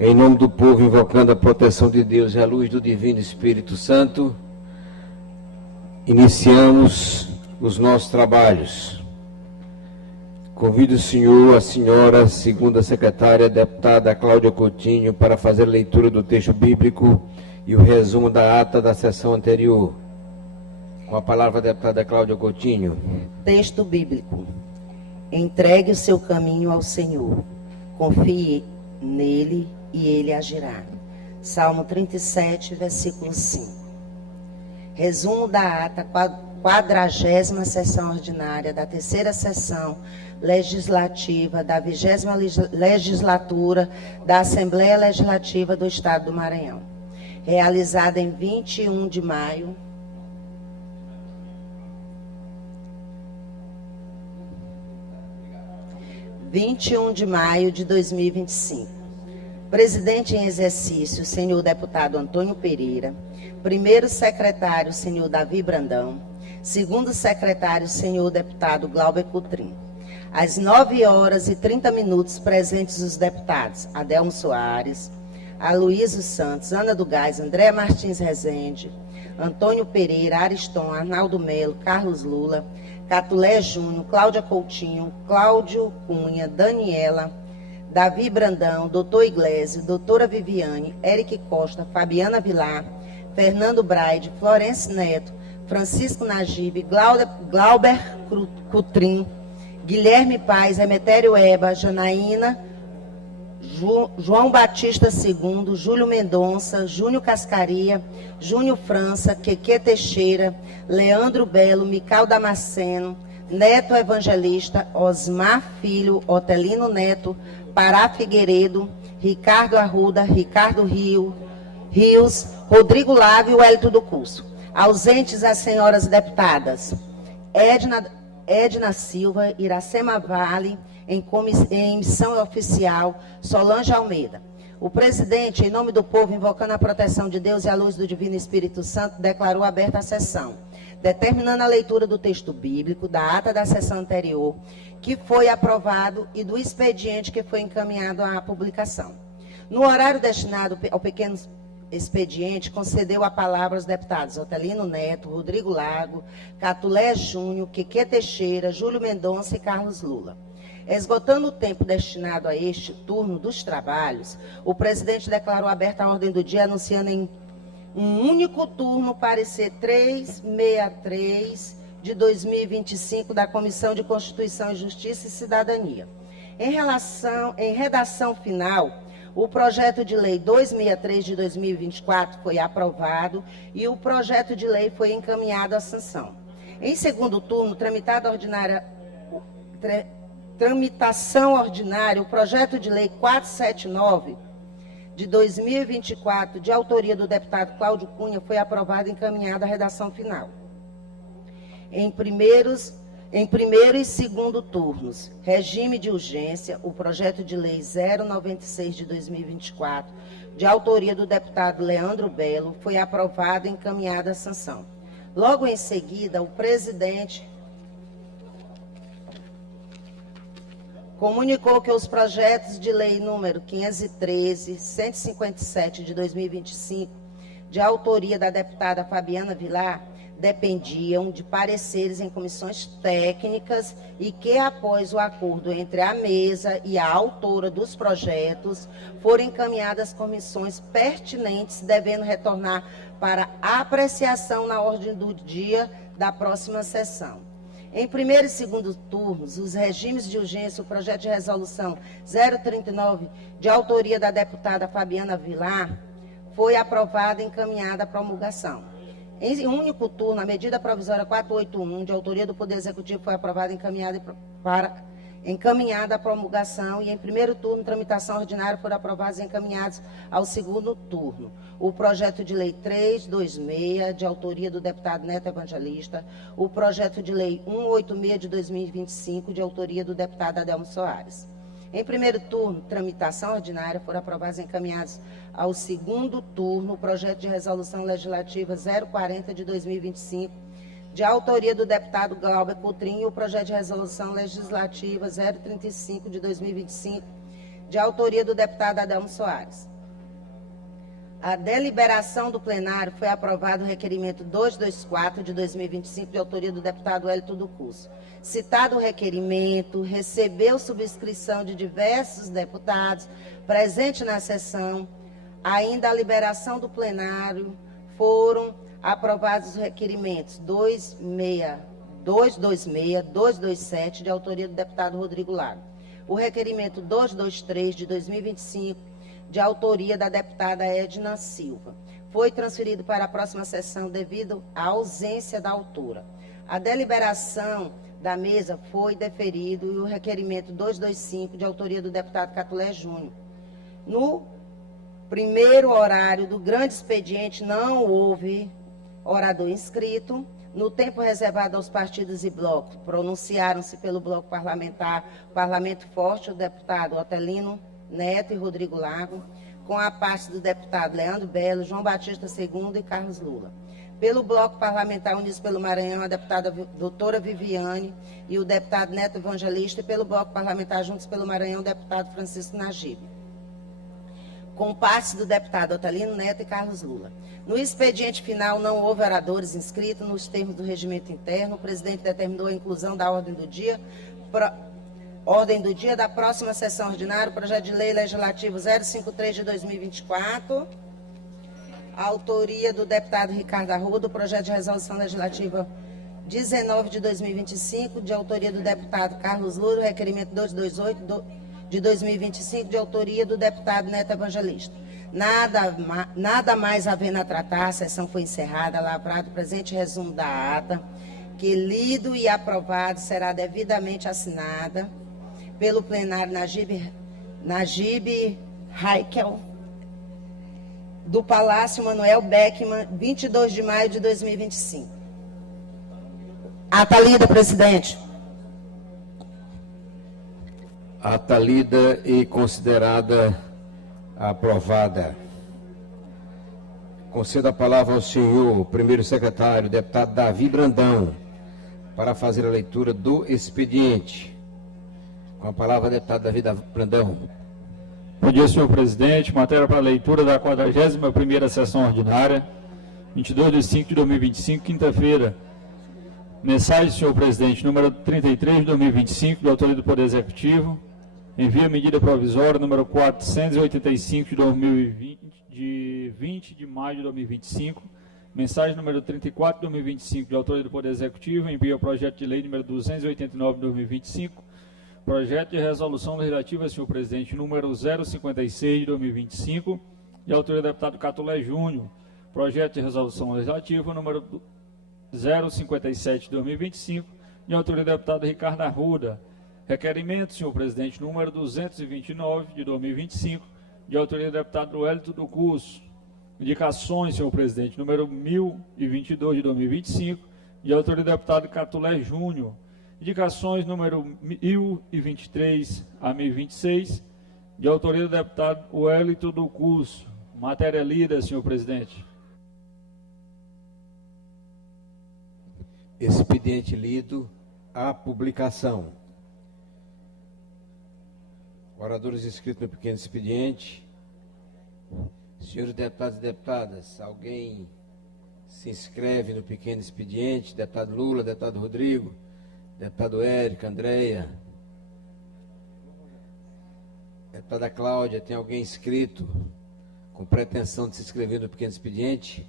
Em nome do povo, invocando a proteção de Deus e a luz do Divino Espírito Santo, iniciamos os nossos trabalhos. Convido o senhor, a senhora, segunda secretária, deputada Cláudia Coutinho, para fazer a leitura do texto bíblico e o resumo da ata da sessão anterior. Com a palavra, a deputada Cláudia Coutinho. Texto bíblico. Entregue o seu caminho ao Senhor. Confie nele e ele agirá. Salmo 37, versículo 5. Resumo da ata 40ª sessão ordinária da terceira sessão legislativa da 20ª legislatura da Assembleia Legislativa do Estado do Maranhão, realizada em 21 de maio de 2025. Presidente em exercício, senhor deputado Antônio Pereira. Primeiro secretário, senhor Davi Brandão. Segundo secretário, senhor deputado Glauber Coutrin. Às 9h30, presentes os deputados Adelmo Soares, Aloysio Santos, Ana do Gás, André Martins Rezende, Antônio Pereira, Ariston, Arnaldo Melo, Carlos Lula, Catulé Júnior, Cláudia Coutinho, Cláudio Cunha, Daniela, Davi Brandão, doutor Iglesias, doutora Viviane, Eric Costa, Fabiana Vilar, Fernando Braide, Florence Neto, Francisco Nagibe, Glauber Coutrin, Guilherme Paz, Emetério Eba, Janaína, João Batista II, Júlio Mendonça, Júnior Cascaria, Júnior França, Queque Teixeira, Leandro Belo, Mical Damasceno, Neto Evangelista, Osmar Filho, Otelino Neto, Pará Figueiredo, Ricardo Arruda, Ricardo Rios, Rodrigo Lago e Wellington do Curso. Ausentes as senhoras deputadas Edna Silva, Iracema Vale, em missão oficial, Solange Almeida. O presidente, em nome do povo, invocando a proteção de Deus e a luz do Divino Espírito Santo, declarou aberta a sessão, determinando a leitura do texto bíblico, da ata da sessão anterior, que foi aprovado, e do expediente que foi encaminhado à publicação. No horário destinado ao pequeno expediente, concedeu a palavra aos deputados Otelino Neto, Rodrigo Lago, Catulé Júnior, Queque Teixeira, Júlio Mendonça e Carlos Lula. Esgotando o tempo destinado a este turno dos trabalhos, o presidente declarou aberta a ordem do dia, anunciando em um único turno parecer 363 de 2025 da Comissão de Constituição e Justiça e Cidadania. Em redação final, o projeto de lei 263 de 2024 foi aprovado e o projeto de lei foi encaminhado à sanção. Em segundo turno, tramitação ordinária, o projeto de lei 479 de 2024, de autoria do deputado Cláudio Cunha, foi aprovado e encaminhado à redação final. Em primeiro e segundo turnos, regime de urgência, o projeto de lei 096 de 2024, de autoria do deputado Leandro Belo, foi aprovado e encaminhado à sanção. Logo em seguida, o presidente comunicou que os projetos de lei número 513, 157 de 2025, de autoria da deputada Fabiana Vilar, dependiam de pareceres em comissões técnicas e que, após o acordo entre a mesa e a autora dos projetos, foram encaminhadas às comissões pertinentes, devendo retornar para apreciação na ordem do dia da próxima sessão. Em primeiro e segundo turnos, os regimes de urgência, o projeto de resolução 039, de autoria da deputada Fabiana Vilar, foi aprovado e encaminhada à promulgação. Em único turno, a medida provisória 481, de autoria do Poder Executivo, foi aprovada e encaminhada à promulgação, e em primeiro turno, tramitação ordinária, foram aprovados e encaminhados ao segundo turno. O projeto de lei 326, de autoria do deputado Neto Evangelista, o projeto de lei 186 de 2025, de autoria do deputado Adelmo Soares. Em primeiro turno, tramitação ordinária, foram aprovados e encaminhados ao segundo turno o projeto de resolução legislativa 040 de 2025, de autoria do deputado Glauber Coutrin, e o projeto de resolução legislativa 035 de 2025, de autoria do deputado Adelmo Soares. A deliberação do plenário foi aprovado o requerimento 224 de 2025, de autoria do deputado Hélito do Curso. Citado o requerimento, recebeu subscrição de diversos deputados presentes na sessão. Ainda a liberação do plenário foram aprovados os requerimentos 226, 227, de autoria do deputado Rodrigo Lago. O requerimento 223 de 2025, de autoria da deputada Edna Silva. Foi transferido para a próxima sessão devido à ausência da autora. A deliberação da mesa foi deferido e o requerimento 225, de autoria do deputado Catulé Júnior. No primeiro horário do grande expediente não houve orador inscrito. No tempo reservado aos partidos e blocos, pronunciaram-se pelo bloco parlamentar Parlamento Forte o deputado Otelino Neto e Rodrigo Lago, com a parte do deputado Leandro Belo, João Batista II e Carlos Lula. Pelo bloco parlamentar Unidos pelo Maranhão, a deputada doutora Viviane e o deputado Neto Evangelista, e pelo bloco parlamentar Juntos pelo Maranhão, o deputado Francisco Najib, com parte do deputado Otelino Neto e Carlos Lula. No expediente final, não houve oradores inscritos nos termos do regimento interno. O presidente determinou a inclusão da ordem do dia da próxima sessão ordinária, o projeto de lei legislativo 053 de 2024, a autoria do deputado Ricardo Arruda, o projeto de resolução legislativa 19 de 2025, de autoria do deputado Carlos Lula, o requerimento 228 de 2025, de autoria do deputado Neto Evangelista. Nada mais havendo a tratar, a sessão foi encerrada, lavrado o presente resumo da ata, que lido e aprovado será devidamente assinada pelo plenário Najib Haikel, do Palácio Manuel Beckmann, 22 de maio de 2025. Ata lida, presidente. Ata lida e considerada aprovada. Concedo a palavra ao senhor primeiro secretário, deputado Davi Brandão, para fazer a leitura do expediente. Com a palavra, deputado Davi Brandão. Bom dia, senhor presidente. Matéria para leitura da 41ª sessão ordinária, 22 de 5 de 2025, quinta-feira. Mensagem, senhor presidente, número 33 de 2025, de autoria do Poder Executivo. Envia medida provisória número 485 de 2020, de 20 de maio de 2025. Mensagem número 34 de 2025, de autoria do Poder Executivo. Envia o projeto de lei número 289 de 2025. Projeto de resolução legislativa, senhor presidente, número 056 de 2025, de autoria do deputado Catulé Júnior. Projeto de resolução legislativa número 057 de 2025, de autoria do deputado Ricardo Arruda. Requerimento, senhor presidente, número 229 de 2025, de autoria do deputado Hélito do Curso. Indicações, senhor presidente, número 1022 de 2025, de autoria do deputado Catulé Júnior. Indicações número 1023 a 1026, de autoria do deputado Hélito do Curso. Matéria lida, senhor presidente. Expediente lido, a publicação. Oradores inscritos no pequeno expediente. Senhores deputados e deputadas, alguém se inscreve no pequeno expediente? Deputado Lula, deputado Rodrigo, deputado Érica, Andréia, deputada Cláudia, tem alguém inscrito com pretensão de se inscrever no pequeno expediente?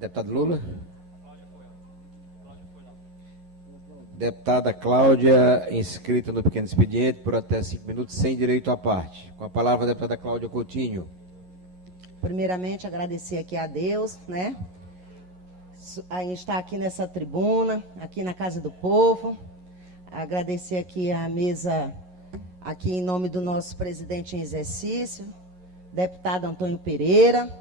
Deputado Lula? Deputada Cláudia, inscrita no pequeno expediente por até 5 minutos, sem direito à parte. Com a palavra, a deputada Cláudia Coutinho. Primeiramente, agradecer aqui a Deus, né? A gente está aqui nessa tribuna, aqui na Casa do Povo. Agradecer aqui a mesa, aqui em nome do nosso presidente em exercício, deputado Antônio Pereira,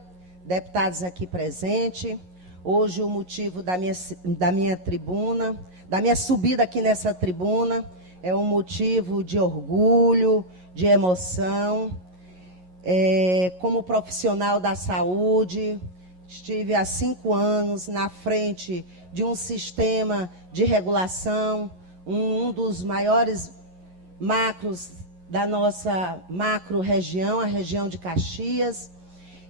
deputados aqui presentes. Hoje o motivo da minha tribuna, da minha subida aqui nessa tribuna, é um motivo de orgulho, de emoção. Como profissional da saúde, estive há 5 anos na frente de um sistema de regulação, um dos maiores macros da nossa macro-região, a região de Caxias,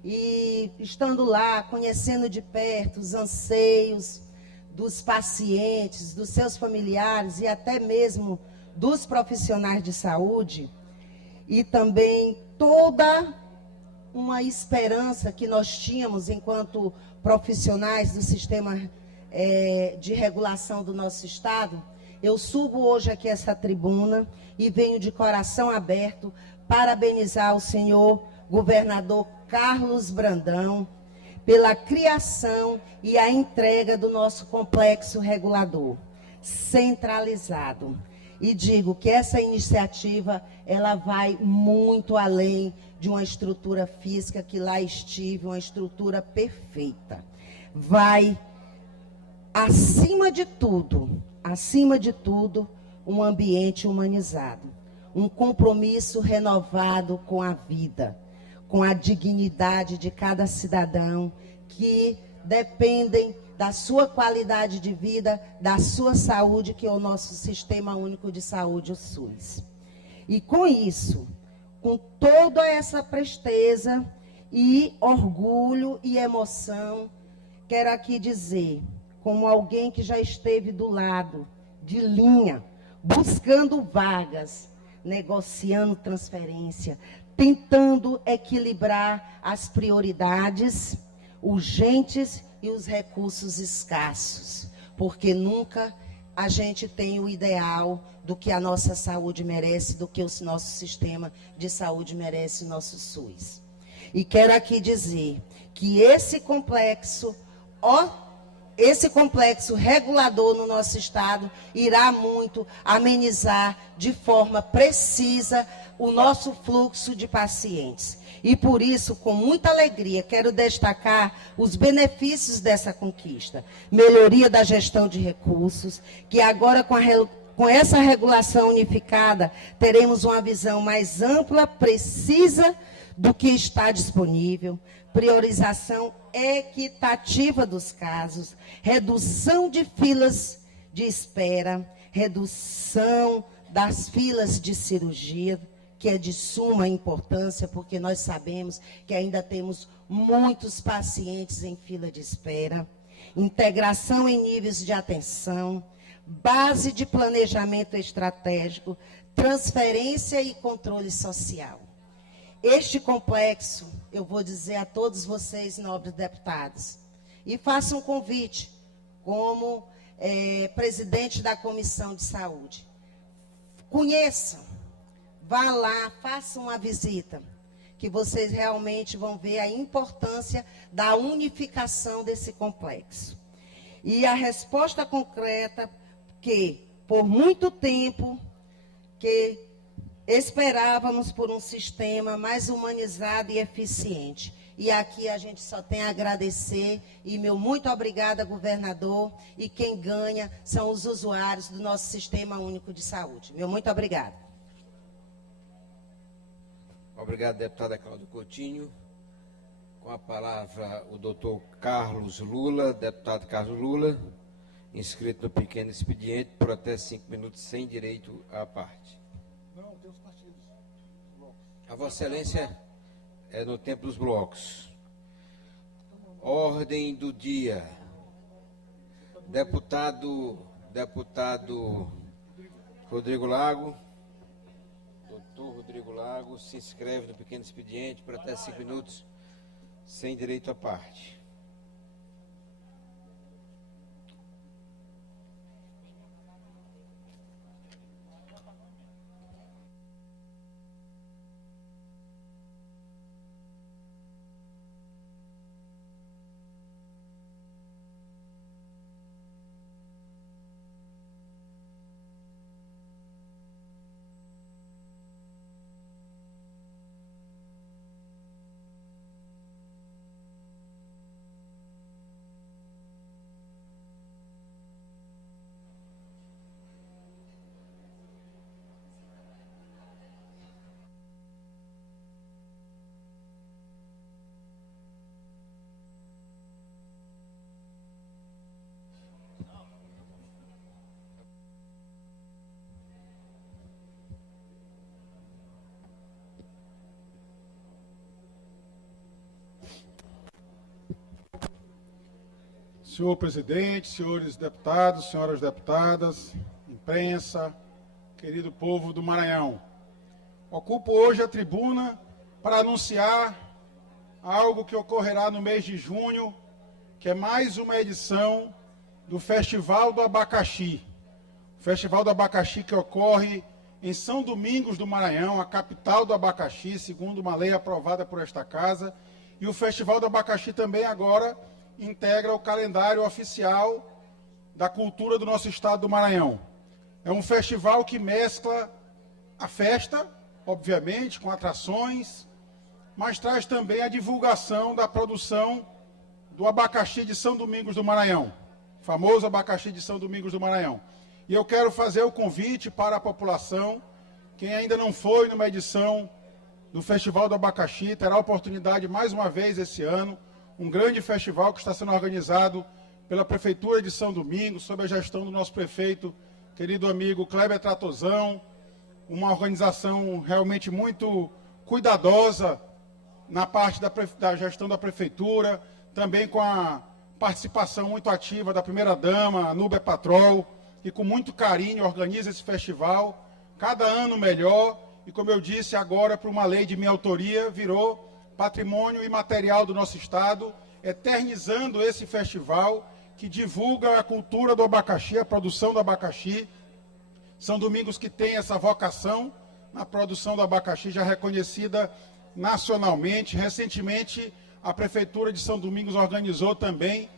e estando lá, conhecendo de perto os anseios dos pacientes, dos seus familiares e até mesmo dos profissionais de saúde, e também toda uma esperança que nós tínhamos enquanto profissionais do sistema de regulação do nosso Estado, eu subo hoje aqui essa tribuna e venho de coração aberto parabenizar o senhor governador Carlos Brandão pela criação e a entrega do nosso complexo regulador centralizado. E digo que essa iniciativa, ela vai muito além de uma estrutura física que lá estive, uma estrutura perfeita. Vai, acima de tudo, um ambiente humanizado, um compromisso renovado com a vida, com a dignidade de cada cidadão que dependem da sua qualidade de vida, da sua saúde, que é o nosso Sistema Único de Saúde, o SUS. E com isso, com toda essa presteza e orgulho e emoção, quero aqui dizer, como alguém que já esteve do lado de linha, buscando vagas, negociando transferência, tentando equilibrar as prioridades urgentes e os recursos escassos, porque nunca a gente tem o ideal do que a nossa saúde merece, do que o nosso sistema de saúde merece, o nosso SUS. E quero aqui dizer que esse complexo regulador no nosso Estado irá muito amenizar de forma precisa o nosso fluxo de pacientes. E por isso, com muita alegria, quero destacar os benefícios dessa conquista. Melhoria da gestão de recursos, que agora com essa regulação unificada, teremos uma visão mais ampla, precisa do que está disponível, priorização equitativa dos casos, redução de filas de espera, redução das filas de cirurgia, que é de suma importância, porque nós sabemos que ainda temos muitos pacientes em fila de espera, integração em níveis de atenção, base de planejamento estratégico, transferência e controle social. Este complexo, eu vou dizer a todos vocês, nobres deputados, e faço um convite como presidente da Comissão de Saúde. Conheçam, vá lá, façam uma visita, que vocês realmente vão ver a importância da unificação desse complexo. E a resposta concreta, que por muito tempo que esperávamos por um sistema mais humanizado e eficiente. E aqui a gente só tem a agradecer, e meu muito obrigada, governador, e quem ganha são os usuários do nosso Sistema Único de Saúde. Meu muito obrigada. Obrigado, deputada Cláudia Coutinho. Com a palavra, o doutor Carlos Lula, deputado Carlos Lula, inscrito no pequeno expediente, por até 5 minutos, sem direito à parte. Não, tem os partidos. A Vossa Excelência é no tempo dos blocos. Ordem do dia. Deputado Rodrigo Lago. Doutor Rodrigo Lago se inscreve no pequeno expediente por até 5 minutos, sem direito à parte. Senhor presidente, senhores deputados, senhoras deputadas, imprensa, querido povo do Maranhão. Ocupo hoje a tribuna para anunciar algo que ocorrerá no mês de junho, que é mais uma edição do Festival do Abacaxi. O Festival do Abacaxi que ocorre em São Domingos do Maranhão, a capital do abacaxi, segundo uma lei aprovada por esta casa. E o Festival do Abacaxi também agora integra o calendário oficial da cultura do nosso estado do Maranhão. É um festival que mescla a festa, obviamente, com atrações, mas traz também a divulgação da produção do abacaxi de São Domingos do Maranhão, o famoso abacaxi de São Domingos do Maranhão. E eu quero fazer o convite para a população, quem ainda não foi numa edição do Festival do Abacaxi, terá a oportunidade mais uma vez esse ano, um grande festival que está sendo organizado pela Prefeitura de São Domingos, sob a gestão do nosso prefeito, querido amigo Kleber Tratozão, uma organização realmente muito cuidadosa na parte da gestão da Prefeitura, também com a participação muito ativa da primeira-dama, a Núbia Patrol, que com muito carinho organiza esse festival, cada ano melhor, e como eu disse agora, por uma lei de minha autoria, virou patrimônio imaterial do nosso estado, eternizando esse festival que divulga a cultura do abacaxi, a produção do abacaxi. São Domingos que tem essa vocação na produção do abacaxi, já reconhecida nacionalmente. Recentemente, a Prefeitura de São Domingos organizou também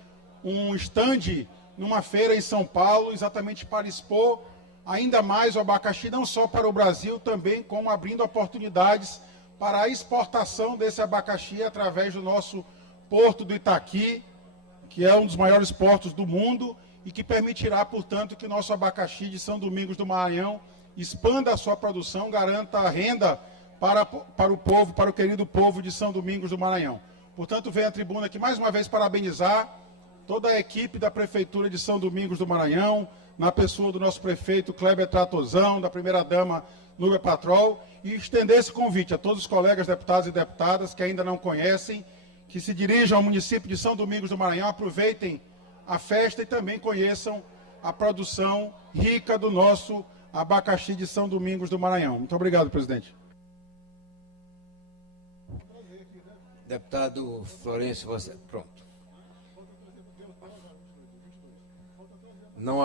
um stand numa feira em São Paulo, exatamente para expor ainda mais o abacaxi, não só para o Brasil, também como abrindo oportunidades para a exportação desse abacaxi através do nosso Porto do Itaqui, que é um dos maiores portos do mundo e que permitirá, portanto, que o nosso abacaxi de São Domingos do Maranhão expanda a sua produção, garanta renda para o povo, para o querido povo de São Domingos do Maranhão. Portanto, venho à tribuna aqui mais uma vez parabenizar toda a equipe da Prefeitura de São Domingos do Maranhão, na pessoa do nosso prefeito Kleber Tratozão, da primeira-dama Núbia Patrol, e estender esse convite a todos os colegas deputados e deputadas que ainda não conhecem, que se dirijam ao município de São Domingos do Maranhão, aproveitem a festa e também conheçam a produção rica do nosso abacaxi de São Domingos do Maranhão. Muito obrigado, presidente. Deputado Florencio, você... Pronto. Não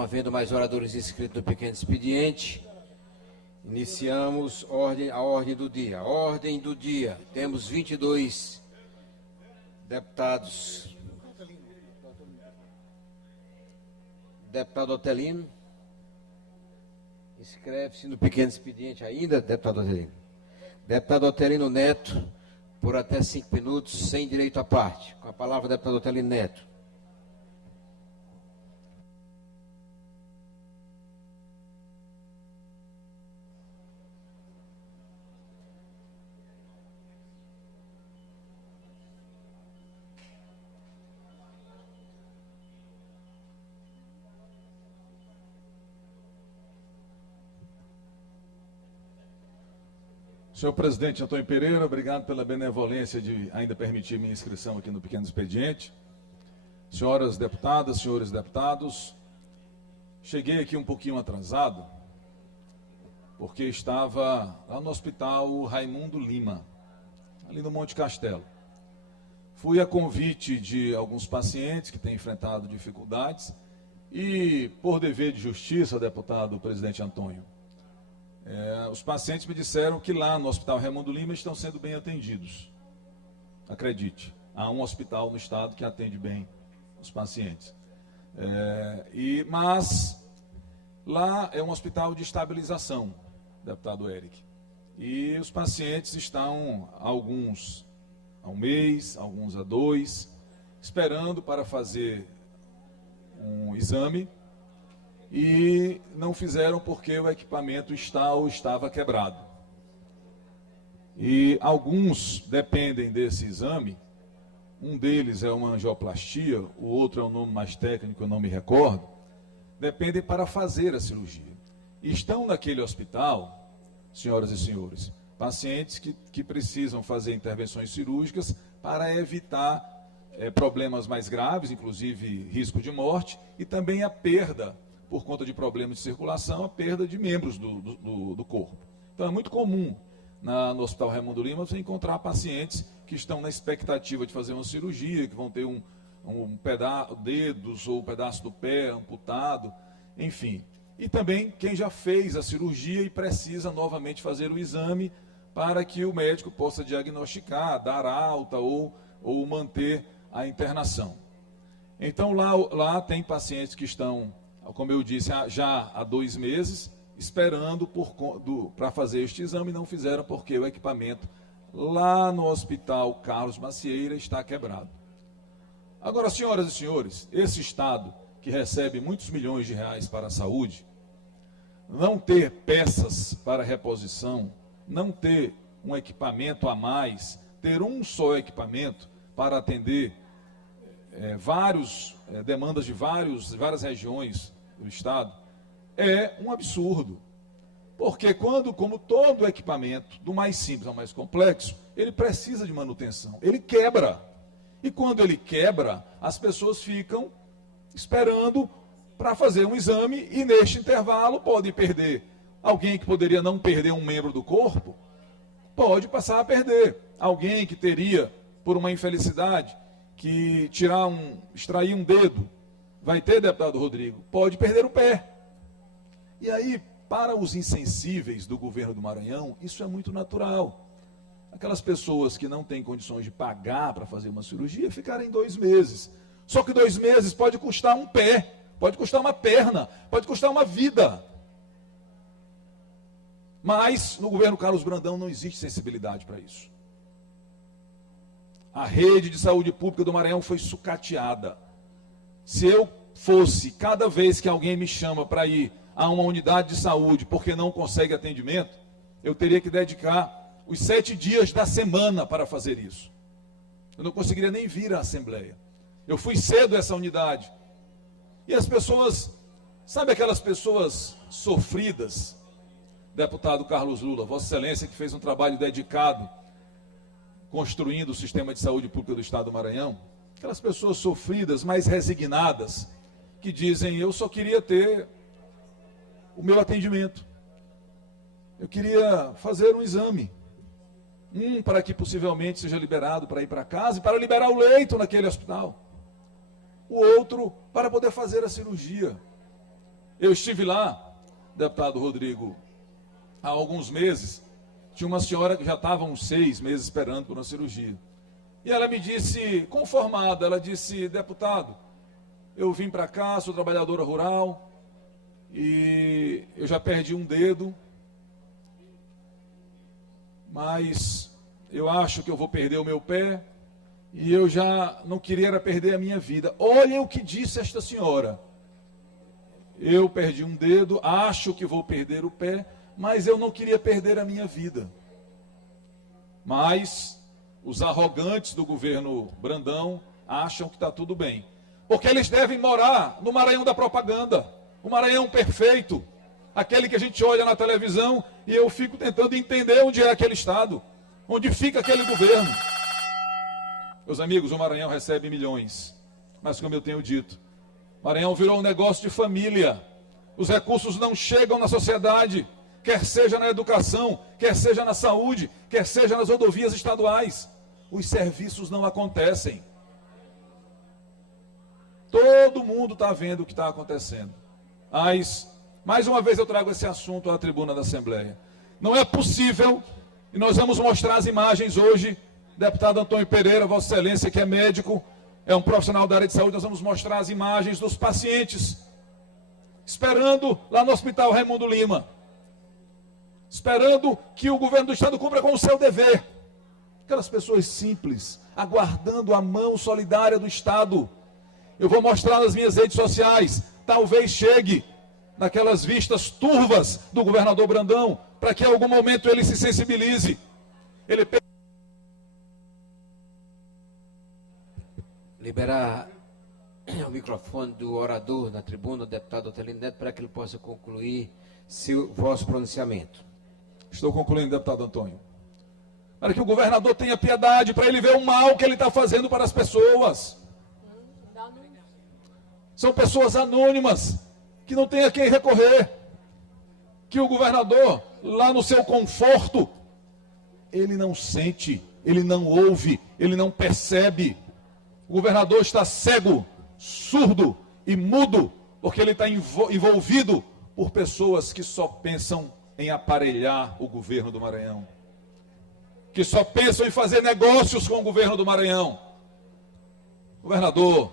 havendo mais oradores inscritos no pequeno expediente, iniciamos a ordem do dia. A ordem do dia, temos 22 deputados. Deputado Otelino, inscreve-se no pequeno expediente ainda, deputado Otelino. Deputado Otelino Neto, por até 5 minutos, sem direito à parte. Com a palavra, deputado Otelino Neto. Senhor presidente Antônio Pereira, obrigado pela benevolência de ainda permitir minha inscrição aqui no pequeno expediente. Senhoras deputadas, senhores deputados, cheguei aqui um pouquinho atrasado, porque estava lá no Hospital Raimundo Lima, ali no Monte Castelo. Fui a convite de alguns pacientes que têm enfrentado dificuldades e, por dever de justiça, deputado presidente Antônio, os pacientes me disseram que lá no Hospital Raimundo Lima estão sendo bem atendidos. Acredite, há um hospital no estado que atende bem os pacientes. Mas lá é um hospital de estabilização, deputado Eric. E os pacientes estão, alguns há 1 mês, alguns há 2, esperando para fazer um exame. E não fizeram porque o equipamento está ou estava quebrado. E alguns dependem desse exame, um deles é uma angioplastia, o outro é um nome mais técnico, eu não me recordo, dependem para fazer a cirurgia. E estão naquele hospital, senhoras e senhores, pacientes que precisam fazer intervenções cirúrgicas para evitar problemas mais graves, inclusive risco de morte, e também a perda, por conta de problemas de circulação, a perda de membros do corpo. Então é muito comum no Hospital Raimundo Lima você encontrar pacientes que estão na expectativa de fazer uma cirurgia, que vão ter dedos ou um pedaço do pé amputado, enfim. E também quem já fez a cirurgia e precisa novamente fazer o exame para que o médico possa diagnosticar, dar alta ou manter a internação. Então lá tem pacientes que estão, como eu disse, já há 2 meses, esperando para fazer este exame, e não fizeram porque o equipamento lá no Hospital Carlos Macieira está quebrado. Agora, senhoras e senhores, esse Estado que recebe muitos milhões de reais para a saúde, não ter peças para reposição, não ter um equipamento a mais, ter um só equipamento para atender demandas de várias regiões do Estado, é um absurdo. Porque como todo equipamento, do mais simples ao mais complexo, ele precisa de manutenção, ele quebra. E quando ele quebra, as pessoas ficam esperando para fazer um exame e neste intervalo podem perder. Alguém que poderia não perder um membro do corpo, pode passar a perder. Alguém que teria, por uma infelicidade, que extrair um dedo, vai ter, deputado Rodrigo, pode perder o pé. E aí, para os insensíveis do governo do Maranhão, isso é muito natural. Aquelas pessoas que não têm condições de pagar para fazer uma cirurgia, ficarem 2 meses. Só que 2 meses pode custar um pé, pode custar uma perna, pode custar uma vida. Mas no governo Carlos Brandão não existe sensibilidade para isso. A rede de saúde pública do Maranhão foi sucateada. Se eu fosse, cada vez que alguém me chama para ir a uma unidade de saúde porque não consegue atendimento, eu teria que dedicar os 7 dias da semana para fazer isso. Eu não conseguiria nem vir à Assembleia. Eu fui cedo a essa unidade. E as pessoas, sabe aquelas pessoas sofridas? Deputado Carlos Lula, Vossa Excelência, que fez um trabalho dedicado construindo o sistema de saúde pública do Estado do Maranhão. Aquelas pessoas sofridas, mais resignadas, que dizem, eu só queria ter o meu atendimento. Eu queria fazer um exame. Para que possivelmente seja liberado para ir para casa e para liberar o leito naquele hospital. O outro, para poder fazer a cirurgia. Eu estive lá, deputado Rodrigo, há alguns meses. Tinha uma senhora que já estava uns 6 meses esperando por uma cirurgia. E ela me disse, conformada, ela disse, deputado, eu vim para cá, sou trabalhadora rural, e eu já perdi um dedo, mas eu acho que eu vou perder o meu pé, e eu já não queria perder a minha vida. Olhem o que disse esta senhora. Eu perdi um dedo, acho que vou perder o pé, mas eu não queria perder a minha vida. Mas os arrogantes do governo Brandão acham que está tudo bem. Porque eles devem morar no Maranhão da propaganda, o Maranhão perfeito, aquele que a gente olha na televisão e eu fico tentando entender onde é aquele estado, onde fica aquele governo. Meus amigos, o Maranhão recebe milhões, mas como eu tenho dito, o Maranhão virou um negócio de família. Os recursos não chegam na sociedade, quer seja na educação, quer seja na saúde, quer seja nas rodovias estaduais. Os serviços não acontecem. Todo mundo está vendo o que está acontecendo. Mas, mais uma vez eu trago esse assunto à tribuna da Assembleia. Não é possível, e nós vamos mostrar as imagens hoje, deputado Antônio Pereira, Vossa Excelência, que é médico, é um profissional da área de saúde, nós vamos mostrar as imagens dos pacientes, esperando lá no Hospital Raimundo Lima, esperando que o governo do Estado cumpra com o seu dever. Aquelas pessoas simples, aguardando a mão solidária do Estado. Eu vou mostrar nas minhas redes sociais, talvez chegue naquelas vistas turvas do governador Brandão, para que em algum momento ele se sensibilize. Ele liberar o microfone do orador na tribuna, o deputado Otelino Neto, para que ele possa concluir seu vosso pronunciamento. Estou concluindo, deputado Antônio. para que o governador tenha piedade, para ele ver o mal que ele está fazendo para as pessoas. São pessoas anônimas, que não tem a quem recorrer, que o governador, lá no seu conforto, ele não sente, ele não ouve, ele não percebe. O governador está cego, surdo e mudo, porque ele está envolvido por pessoas que só pensam em aparelhar o governo do Maranhão, que só pensam em fazer negócios com o governo do Maranhão. Governador,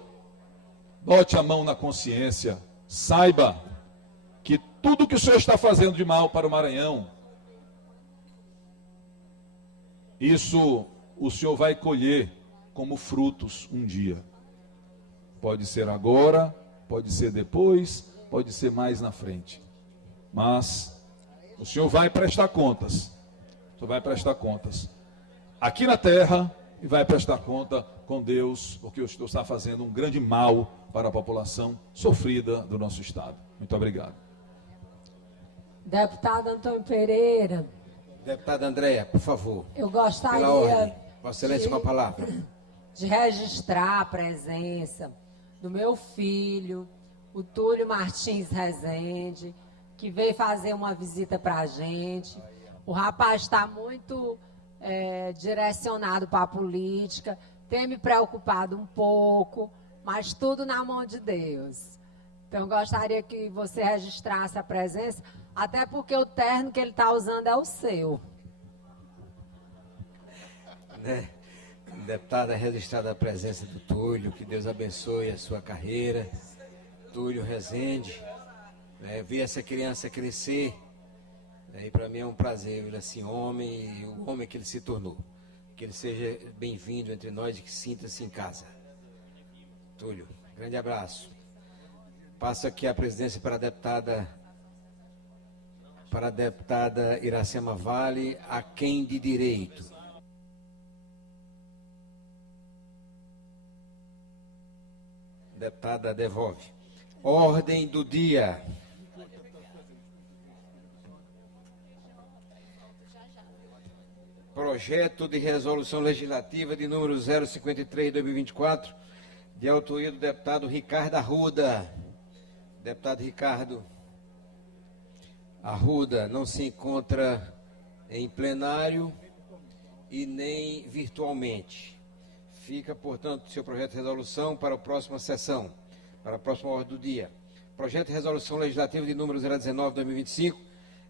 bote a mão na consciência, saiba que tudo que o senhor está fazendo de mal para o Maranhão, isso o senhor vai colher como frutos um dia. Pode ser agora, pode ser depois, pode ser mais na frente. Mas o senhor vai prestar contas. O senhor vai prestar contas aqui na terra e vai prestar conta com Deus, porque o senhor está fazendo um grande mal para a população sofrida do nosso estado. Muito obrigado. Deputado Antônio Pereira. Deputada Andréia, por favor. Eu Pela gostaria ordem. Vossa Excelência, com a palavra. de registrar a presença do meu filho, o Túlio Martins Rezende, que veio fazer uma visita para a gente. O rapaz está muito direcionado para a política, tem me preocupado um pouco, mas tudo na mão de Deus. Então, gostaria que você registrasse a presença, até porque o terno que ele está usando é o seu. Deputada, registrada a presença do Túlio, que Deus abençoe a sua carreira. Túlio Rezende, ver essa criança crescer, e para mim é um prazer ver assim, homem, e o homem que ele se tornou. Que ele seja bem-vindo entre nós e que sinta-se em casa. Túlio, grande abraço. Passo aqui a presidência para a deputada Iracema Vale, a quem de direito. Deputada devolve. Ordem do dia. Projeto de resolução legislativa de número 053/2024, de autoria do deputado Ricardo Arruda. Deputado Ricardo Arruda não se encontra em plenário e nem virtualmente. Fica, portanto, seu projeto de resolução para a próxima sessão, para a próxima ordem do dia. Projeto de resolução legislativa de número 019/2025,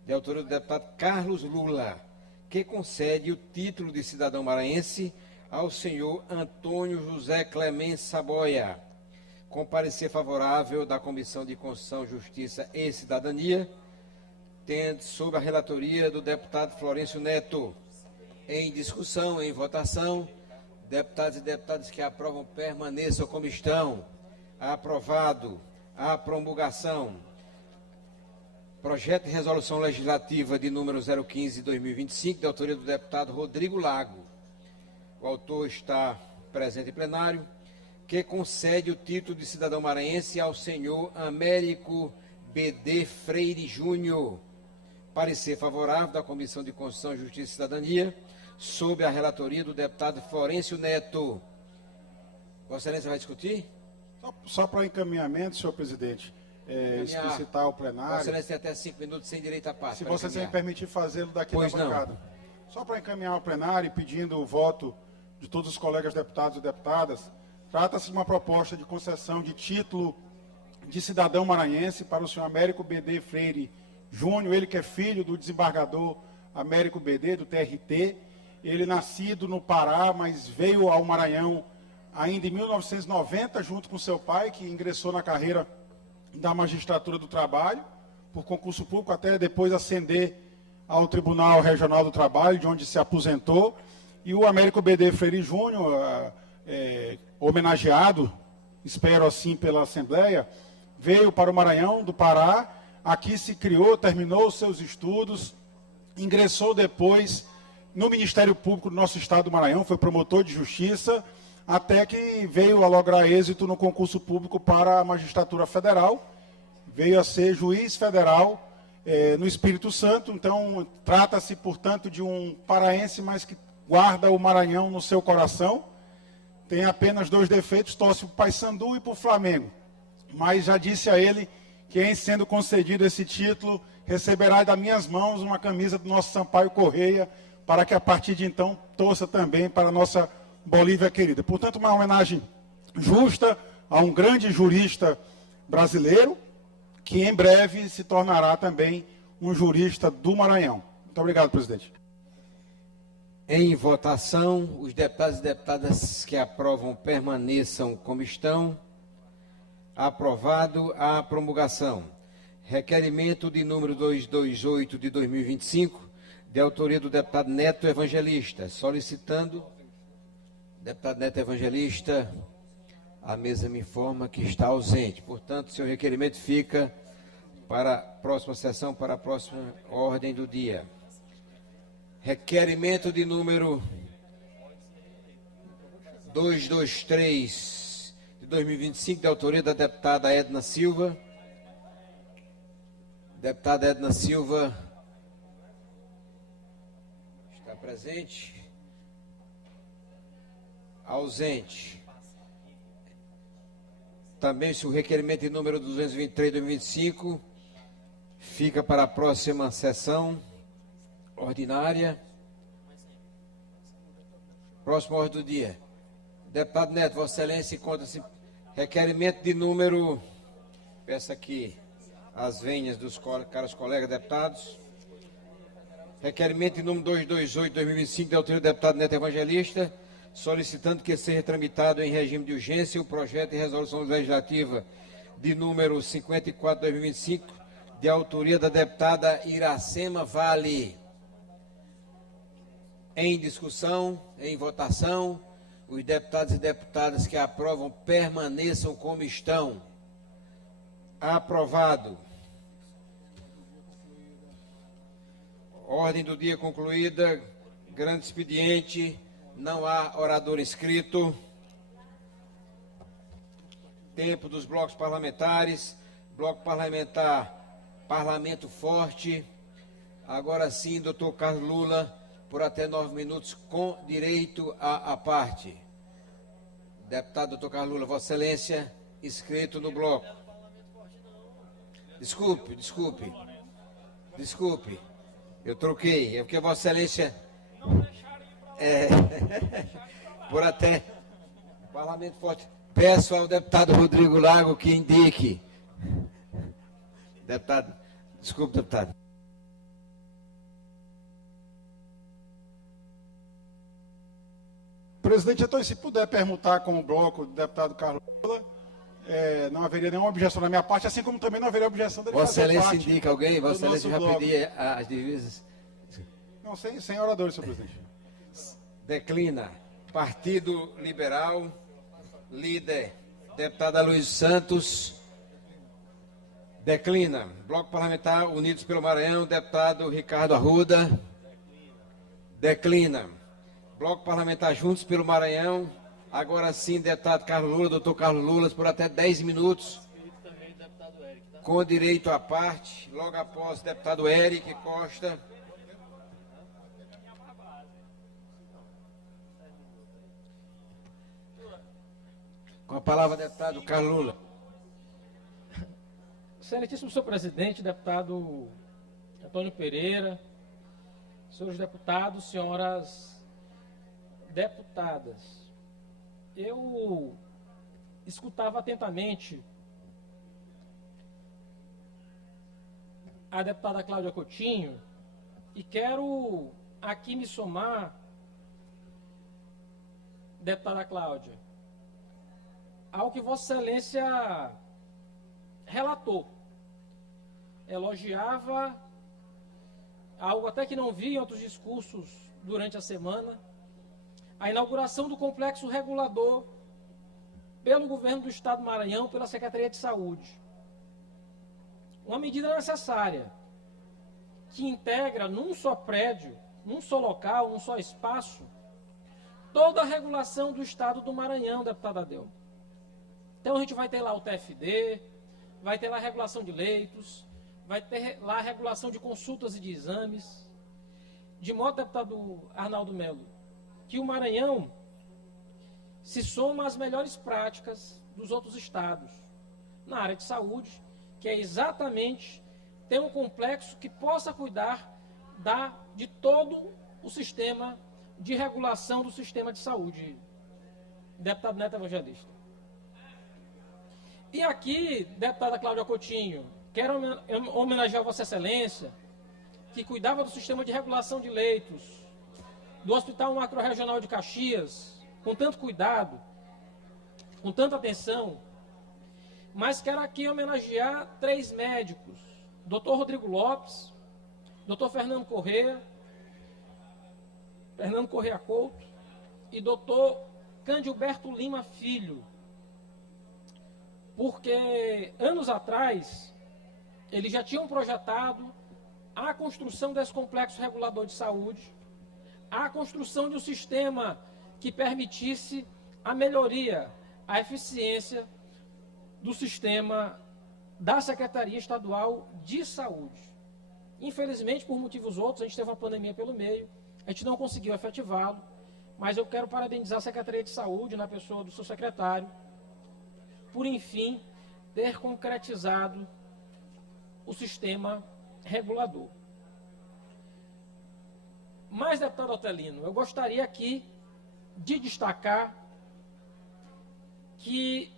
de autoria do deputado Carlos Lula, que concede o título de cidadão maranhense ao senhor Antônio José Clemente Saboia, com parecer favorável da Comissão de Constituição, Justiça e Cidadania, tendo sob a relatoria do deputado Florencio Neto. Em discussão, em votação, deputados e deputadas que aprovam permaneçam como estão. Aprovado. A promulgação. Projeto de resolução legislativa de número 015/2025, de autoria do deputado Rodrigo Lago. O autor está presente em plenário, que concede o título de cidadão maranhense ao senhor Américo B.D. Freire Júnior. Parecer favorável da Comissão de Constituição, Justiça e Cidadania, sob a relatoria do deputado Florencio Neto. Vossa Excelência vai discutir? Só para encaminhamento, senhor presidente, explicitar ao plenário. Vossa Excelência tem até 5 minutos sem direito à parte. Se Vossa Excelência me permitir fazê-lo daqui Pois da bancada. Só para encaminhar ao plenário e pedindo o voto de todos os colegas deputados e deputadas, trata-se de uma proposta de concessão de título de cidadão maranhense para o senhor Américo B.D. Freire Júnior, ele que é filho do desembargador Américo B.D., do TRT. Ele nascido no Pará, mas veio ao Maranhão ainda em 1990, junto com seu pai, que ingressou na carreira da magistratura do trabalho, por concurso público, até depois ascender ao Tribunal Regional do Trabalho, de onde se aposentou. E o Américo B.D. Freire Júnior, homenageado, espero assim, pela Assembleia, veio para o Maranhão do Pará, aqui se criou, terminou os seus estudos, ingressou depois no Ministério Público do nosso estado do Maranhão, foi promotor de justiça, até que veio a lograr êxito no concurso público para a magistratura federal, veio a ser juiz federal no Espírito Santo. Então, trata-se, portanto, de um paraense, mas que guarda o Maranhão no seu coração. Tem apenas 2 defeitos, torce para o Paysandu e para o Flamengo. Mas já disse a ele que, em sendo concedido esse título, receberá das minhas mãos uma camisa do nosso Sampaio Correia, para que a partir de então torça também para a nossa Bolívia querida. Portanto, uma homenagem justa a um grande jurista brasileiro, que em breve se tornará também um jurista do Maranhão. Muito obrigado, presidente. Em votação, os deputados e deputadas que aprovam permaneçam como estão. Aprovado a promulgação. Requerimento de número 228 de 2025, de autoria do deputado Neto Evangelista, solicitando, deputado Neto Evangelista, a mesa me informa que está ausente. Portanto, seu requerimento fica para a próxima sessão, para a próxima ordem do dia. Requerimento de número 223 de 2025, de autoria da deputada Edna Silva. Deputada Edna Silva está presente? Ausente. Também o requerimento de número 223 de 2025 fica para a próxima sessão ordinária. Próxima ordem do dia. Deputado Neto, Vossa Excelência, encontra-se requerimento de número, peço aqui as venhas dos caros colegas deputados. Requerimento de número 228 de 2025, de autoria do deputado Neto Evangelista, solicitando que seja tramitado em regime de urgência o projeto de resolução legislativa de número 54 de 2025, de autoria da deputada Iracema Vale. Em discussão, em votação, os deputados e deputadas que aprovam permaneçam como estão. Aprovado. Ordem do dia concluída. Grande expediente. Não há orador inscrito. Tempo dos blocos parlamentares. Bloco parlamentar Parlamento Forte. Agora sim, doutor Carlos Lula, por até 9 minutos, com direito à parte. Deputado doutor Carlos Lula, Vossa Excelência, inscrito no bloco. Desculpe. Eu troquei. É porque Vossa Excelência... por até... Parlamento Forte. Peço ao deputado Rodrigo Lago que indique. Deputado, desculpe, deputado. Presidente, então, se puder permutar com o bloco do deputado Carlos Lula, não haveria nenhuma objeção da minha parte, assim como também não haveria objeção dele Vossa fazer Excelência parte indica alguém? Vossa do Excelência nosso já bloco. pedia as divisas. Não, sem oradores, senhor presidente. Declina. Partido Liberal, líder, deputada Luiz Santos. Declina. Bloco Parlamentar Unidos pelo Maranhão, deputado Ricardo Arruda. Declina. Bloco Parlamentar Juntos pelo Maranhão, agora sim, deputado Carlos Lula, doutor Carlos Lula, por até 10 minutos. Com direito à parte, logo após, deputado Eric Costa. Com a palavra, deputado Carlos Lula. Excelentíssimo senhor presidente, deputado Antônio Pereira, senhores deputados, senhoras deputadas, eu escutava atentamente a deputada Cláudia Coutinho e quero aqui me somar, deputada Cláudia, ao que Vossa Excelência relatou. Elogiava algo até que não vi em outros discursos durante a semana, a inauguração do complexo regulador pelo governo do Estado do Maranhão, pela Secretaria de Saúde. Uma medida necessária, que integra num só prédio, num só local, num só espaço, toda a regulação do Estado do Maranhão, deputada Adel. Então a gente vai ter lá o TFD, vai ter lá a regulação de leitos, vai ter lá a regulação de consultas e de exames. De modo, deputado Arnaldo Melo, que o Maranhão se soma às melhores práticas dos outros estados na área de saúde, que é exatamente ter um complexo que possa cuidar de todo o sistema de regulação do sistema de saúde. Deputado Neto Evangelista. E aqui, deputada Cláudia Coutinho, quero homenagear Vossa Excelência, que cuidava do sistema de regulação de leitos, do Hospital Macro-Regional de Caxias, com tanto cuidado, com tanta atenção, mas quero aqui homenagear 3 médicos, Dr. Rodrigo Lopes, Dr. Fernando Corrêa Couto e Dr. Candilberto Lima Filho, porque anos atrás eles já tinham projetado a construção desse complexo regulador de saúde, a construção de um sistema que permitisse a melhoria, a eficiência do sistema da Secretaria Estadual de Saúde. Infelizmente, por motivos outros, a gente teve uma pandemia pelo meio, a gente não conseguiu efetivá-lo, mas eu quero parabenizar a Secretaria de Saúde, na pessoa do seu secretário, por, enfim, ter concretizado o sistema regulador. Mas, deputado Otelino, eu gostaria aqui de destacar que,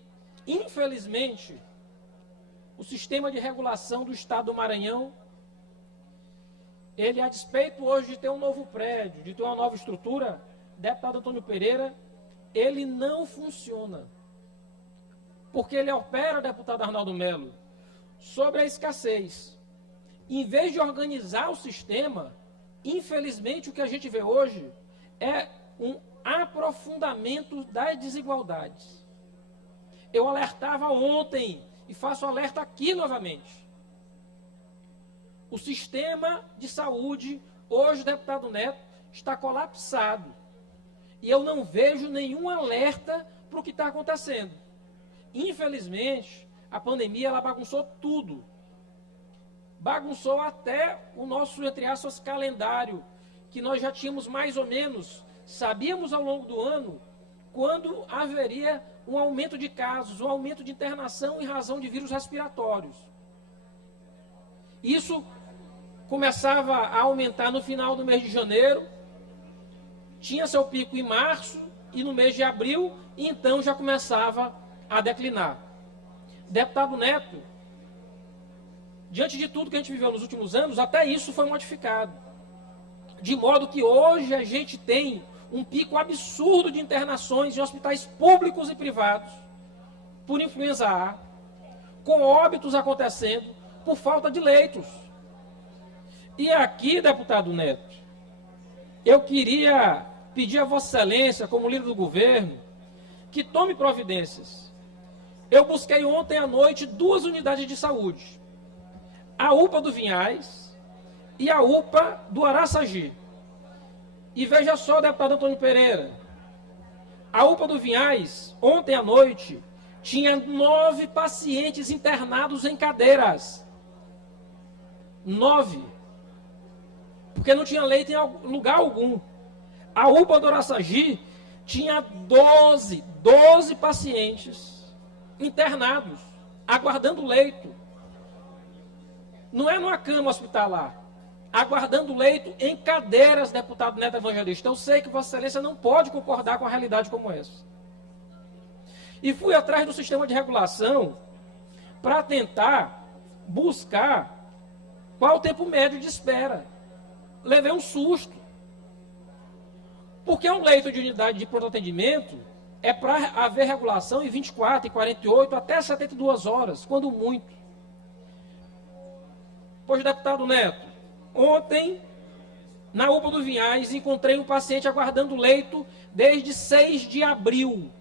infelizmente, o sistema de regulação do Estado do Maranhão, ele, a despeito hoje de ter um novo prédio, de ter uma nova estrutura, deputado Antônio Pereira, ele não funciona. Porque ele opera, deputado Arnaldo Melo, sobre a escassez. Em vez de organizar o sistema, infelizmente o que a gente vê hoje é um aprofundamento das desigualdades. Eu alertava ontem e faço alerta aqui novamente. O sistema de saúde, hoje, deputado Neto, está colapsado. E eu não vejo nenhum alerta para o que está acontecendo. Infelizmente, a pandemia ela bagunçou tudo. Bagunçou até o nosso, entre aspas, calendário, que nós já tínhamos mais ou menos, sabíamos ao longo do ano, quando haveria um aumento de casos, um aumento de internação em razão de vírus respiratórios. Isso começava a aumentar no final do mês de janeiro, tinha seu pico em março e no mês de abril, e então já começava a declinar. Deputado Neto, diante de tudo que a gente viveu nos últimos anos, até isso foi modificado. De modo que hoje a gente tem um pico absurdo de internações em hospitais públicos e privados por influenza A, com óbitos acontecendo por falta de leitos. E aqui, deputado Neto, eu queria pedir a Vossa Excelência, como líder do governo, que tome providências. Eu busquei ontem à noite 2 unidades de saúde, a UPA do Vinhais e a UPA do Araçagi. E veja só, deputado Antônio Pereira, a UPA do Vinhais, ontem à noite, tinha 9 pacientes internados em cadeiras. 9. Porque não tinha leito em lugar algum. A UPA do Araçagi tinha 12 pacientes internados, aguardando leito. Não é numa cama hospitalar, aguardando leito em cadeiras, deputado Neto Evangelista. Eu sei que Vossa Excelência não pode concordar com a realidade como essa. E fui atrás do sistema de regulação para tentar buscar qual o tempo médio de espera. Levei um susto. Porque um leito de unidade de pronto atendimento é para haver regulação em 24, em 48, até 72 horas, quando muito. Pois, deputado Neto, ontem, na UPA do Vinhais, encontrei um paciente aguardando leito desde 6 de abril.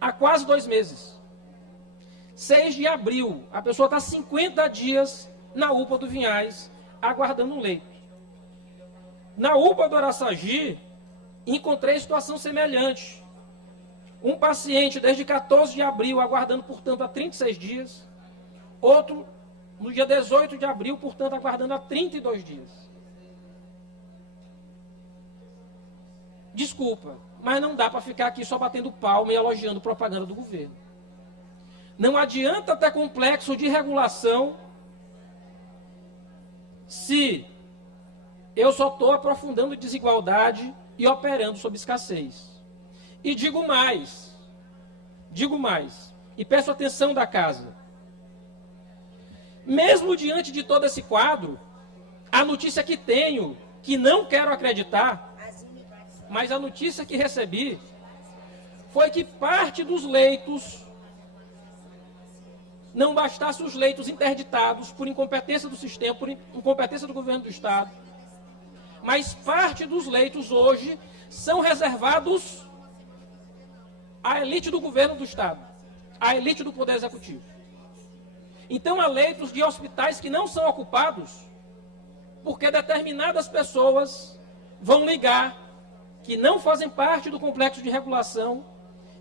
Há quase 2 meses. 6 de abril. A pessoa está 50 dias na UPA do Vinhais, aguardando um leito. Na UPA do Araçagi, encontrei situação semelhante. Um paciente desde 14 de abril, aguardando, portanto, há 36 dias. Outro no dia 18 de abril, portanto, aguardando há 32 dias. Desculpa, mas não dá para ficar aqui só batendo palma e elogiando propaganda do governo. Não adianta ter complexo de regulação se eu só estou aprofundando desigualdade e operando sob escassez. E digo mais, e peço atenção da casa. Mesmo diante de todo esse quadro, a notícia que tenho, que não quero acreditar, mas a notícia que recebi, foi que parte dos leitos, não bastasse os leitos interditados por incompetência do sistema, por incompetência do governo do Estado, mas parte dos leitos hoje são reservados à elite do governo do Estado, à elite do Poder Executivo. Então, há leitos de hospitais que não são ocupados porque determinadas pessoas vão ligar que não fazem parte do complexo de regulação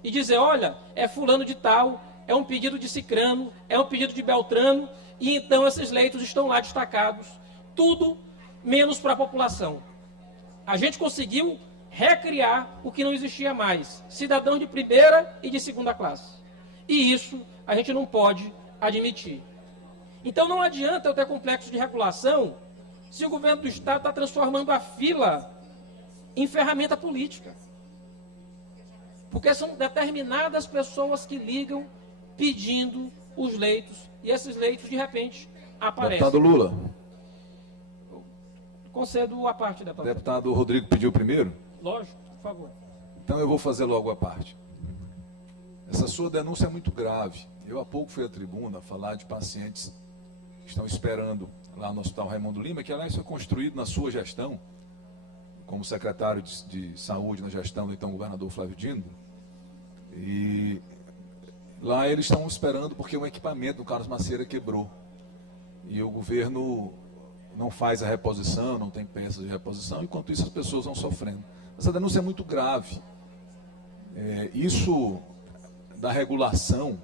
e dizer, olha, é fulano de tal, é um pedido de cicrano, é um pedido de beltrano, e então esses leitos estão lá destacados, tudo menos para a população. A gente conseguiu recriar o que não existia mais, cidadão de primeira e de segunda classe. E isso a gente não pode admitir. Então não adianta eu ter complexo de regulação se o governo do Estado está transformando a fila em ferramenta política. Porque são determinadas pessoas que ligam pedindo os leitos, e esses leitos, de repente, aparecem. Deputado Lula. Concedo a parte, deputado. Deputado Rodrigo pediu primeiro? Lógico, por favor. Então eu vou fazer logo a parte. Essa sua denúncia é muito grave. Eu há pouco fui à tribuna falar de pacientes que estão esperando lá no Hospital Raimundo Lima, que aliás foi construído na sua gestão, como secretário de saúde na gestão do então governador Flávio Dino. E lá eles estão esperando porque o equipamento do Carlos Macieira quebrou. E o governo não faz a reposição, não tem peças de reposição, enquanto isso as pessoas vão sofrendo. Essa denúncia é muito grave. Isso da regulação,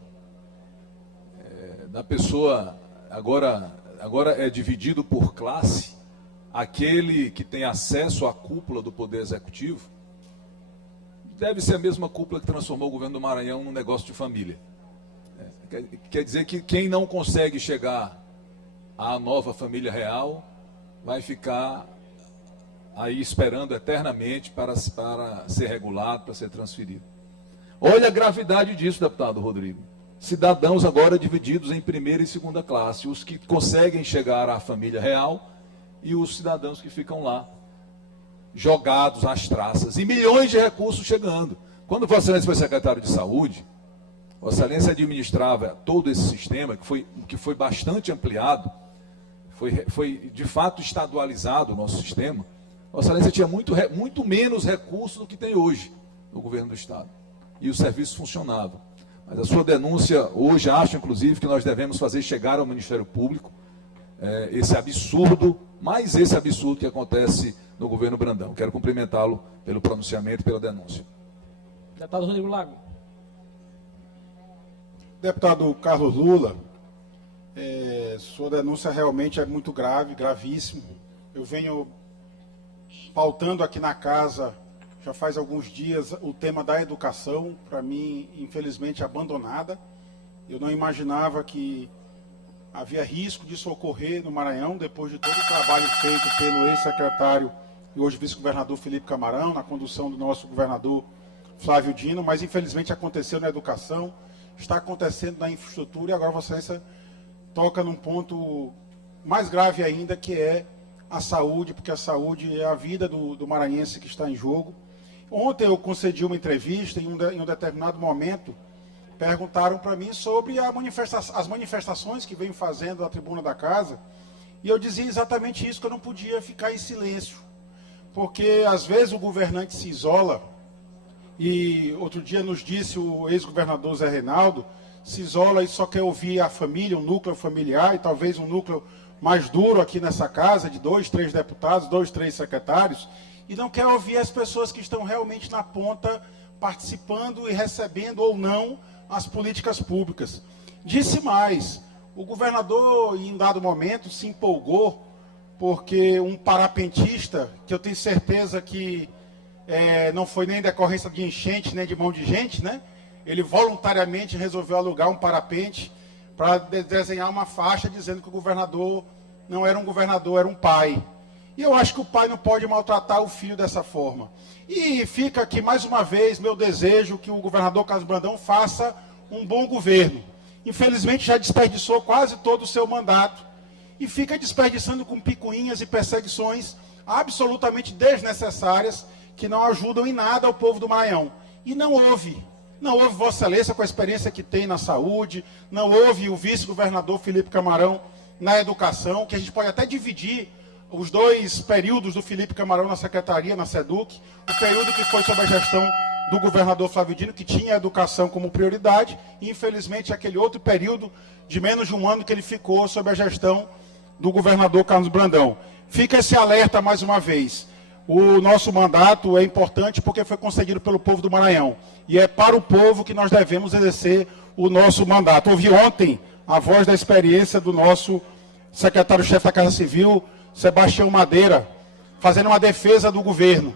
da pessoa, agora é dividido por classe, aquele que tem acesso à cúpula do Poder Executivo, deve ser a mesma cúpula que transformou o governo do Maranhão num negócio de família. Quer dizer que quem não consegue chegar à nova família real vai ficar aí esperando eternamente para ser regulado, para ser transferido. Olha a gravidade disso, deputado Rodrigo. Cidadãos agora divididos em primeira e segunda classe, os que conseguem chegar à família real e os cidadãos que ficam lá, jogados às traças, e milhões de recursos chegando. Quando Vossa Excelência foi secretário de Saúde, Vossa Excelência administrava todo esse sistema, que foi bastante ampliado, foi de fato estadualizado o nosso sistema. Vossa Excelência tinha muito menos recursos do que tem hoje no governo do Estado. E o serviço funcionava. Mas a sua denúncia, hoje, acho inclusive que nós devemos fazer chegar ao Ministério Público esse absurdo, mais esse absurdo que acontece no governo Brandão. Quero cumprimentá-lo pelo pronunciamento e pela denúncia. Deputado Rodrigo Lago. Deputado Carlos Lula, sua denúncia realmente é muito grave, gravíssimo. Eu venho pautando aqui na casa, já faz alguns dias, o tema da educação, para mim, infelizmente, abandonada. Eu não imaginava que havia risco disso ocorrer no Maranhão, depois de todo o trabalho feito pelo ex-secretário e hoje vice-governador Felipe Camarão, na condução do nosso governador Flávio Dino, mas infelizmente aconteceu na educação, está acontecendo na infraestrutura, e agora Vossa Excelência toca num ponto mais grave ainda, que é a saúde, porque a saúde é a vida do maranhense que está em jogo. Ontem eu concedi uma entrevista, em um determinado momento, perguntaram para mim sobre as manifestações que venho fazendo na tribuna da casa, e eu dizia exatamente isso, que eu não podia ficar em silêncio, porque às vezes o governante se isola, e outro dia nos disse o ex-governador Zé Reinaldo, se isola e só quer ouvir a família, um núcleo familiar, e talvez um núcleo mais duro aqui nessa casa, de 2, 3 deputados, 2, 3 secretários, e não quer ouvir as pessoas que estão realmente na ponta, participando e recebendo ou não as políticas públicas. Disse mais, o governador, em dado momento, se empolgou, porque um parapentista, que eu tenho certeza que não foi nem decorrência de enchente, nem de mão de gente, né? Ele voluntariamente resolveu alugar um parapente para desenhar uma faixa dizendo que o governador não era um governador, era um pai. E eu acho que o pai não pode maltratar o filho dessa forma. E fica aqui mais uma vez meu desejo que o governador Carlos Brandão faça um bom governo. Infelizmente já desperdiçou quase todo o seu mandato e fica desperdiçando com picuinhas e perseguições absolutamente desnecessárias que não ajudam em nada ao povo do Maranhão. E não houve Vossa Excelência com a experiência que tem na saúde, não houve o vice-governador Felipe Camarão na educação, que a gente pode até dividir os 2 períodos do Felipe Camarão na secretaria, na SEDUC, o período que foi sob a gestão do governador Flávio Dino, que tinha a educação como prioridade, e infelizmente aquele outro período de menos de um ano que ele ficou sob a gestão do governador Carlos Brandão. Fica esse alerta mais uma vez. O nosso mandato é importante porque foi concedido pelo povo do Maranhão. E é para o povo que nós devemos exercer o nosso mandato. Ouvi ontem a voz da experiência do nosso secretário-chefe da Casa Civil, Sebastião Madeira, fazendo uma defesa do governo.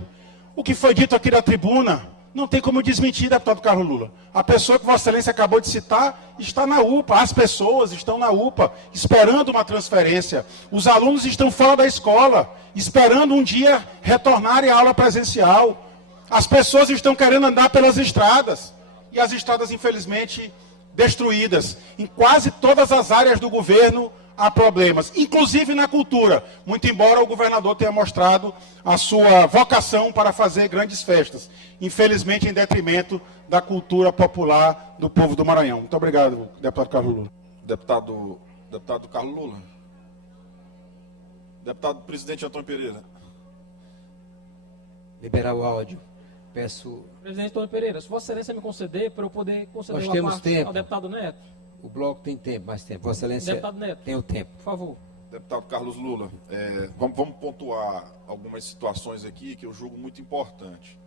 O que foi dito aqui na tribuna não tem como desmentir, deputado Carlos Lula. A pessoa que Vossa Excelência acabou de citar está na UPA, as pessoas estão na UPA, esperando uma transferência. Os alunos estão fora da escola, esperando um dia retornarem à aula presencial. As pessoas estão querendo andar pelas estradas, e as estradas, infelizmente, destruídas. Em quase todas as áreas do governo há problemas, inclusive na cultura, muito embora o governador tenha mostrado a sua vocação para fazer grandes festas, infelizmente em detrimento da cultura popular do povo do Maranhão. Muito obrigado, deputado Carlos Lula. Deputado Carlos Lula. Deputado presidente Antônio Pereira. Liberar o áudio. Peço... Presidente Antônio Pereira, se Vossa Excelência me conceder, para eu poder conceder Nós uma temos parte tempo. ao deputado Neto. O bloco tem tempo, mais tempo. Vossa Excelência Deputado Neto, tem o tempo. por favor. Deputado Carlos Lula, vamos pontuar algumas situações aqui que eu julgo muito importante.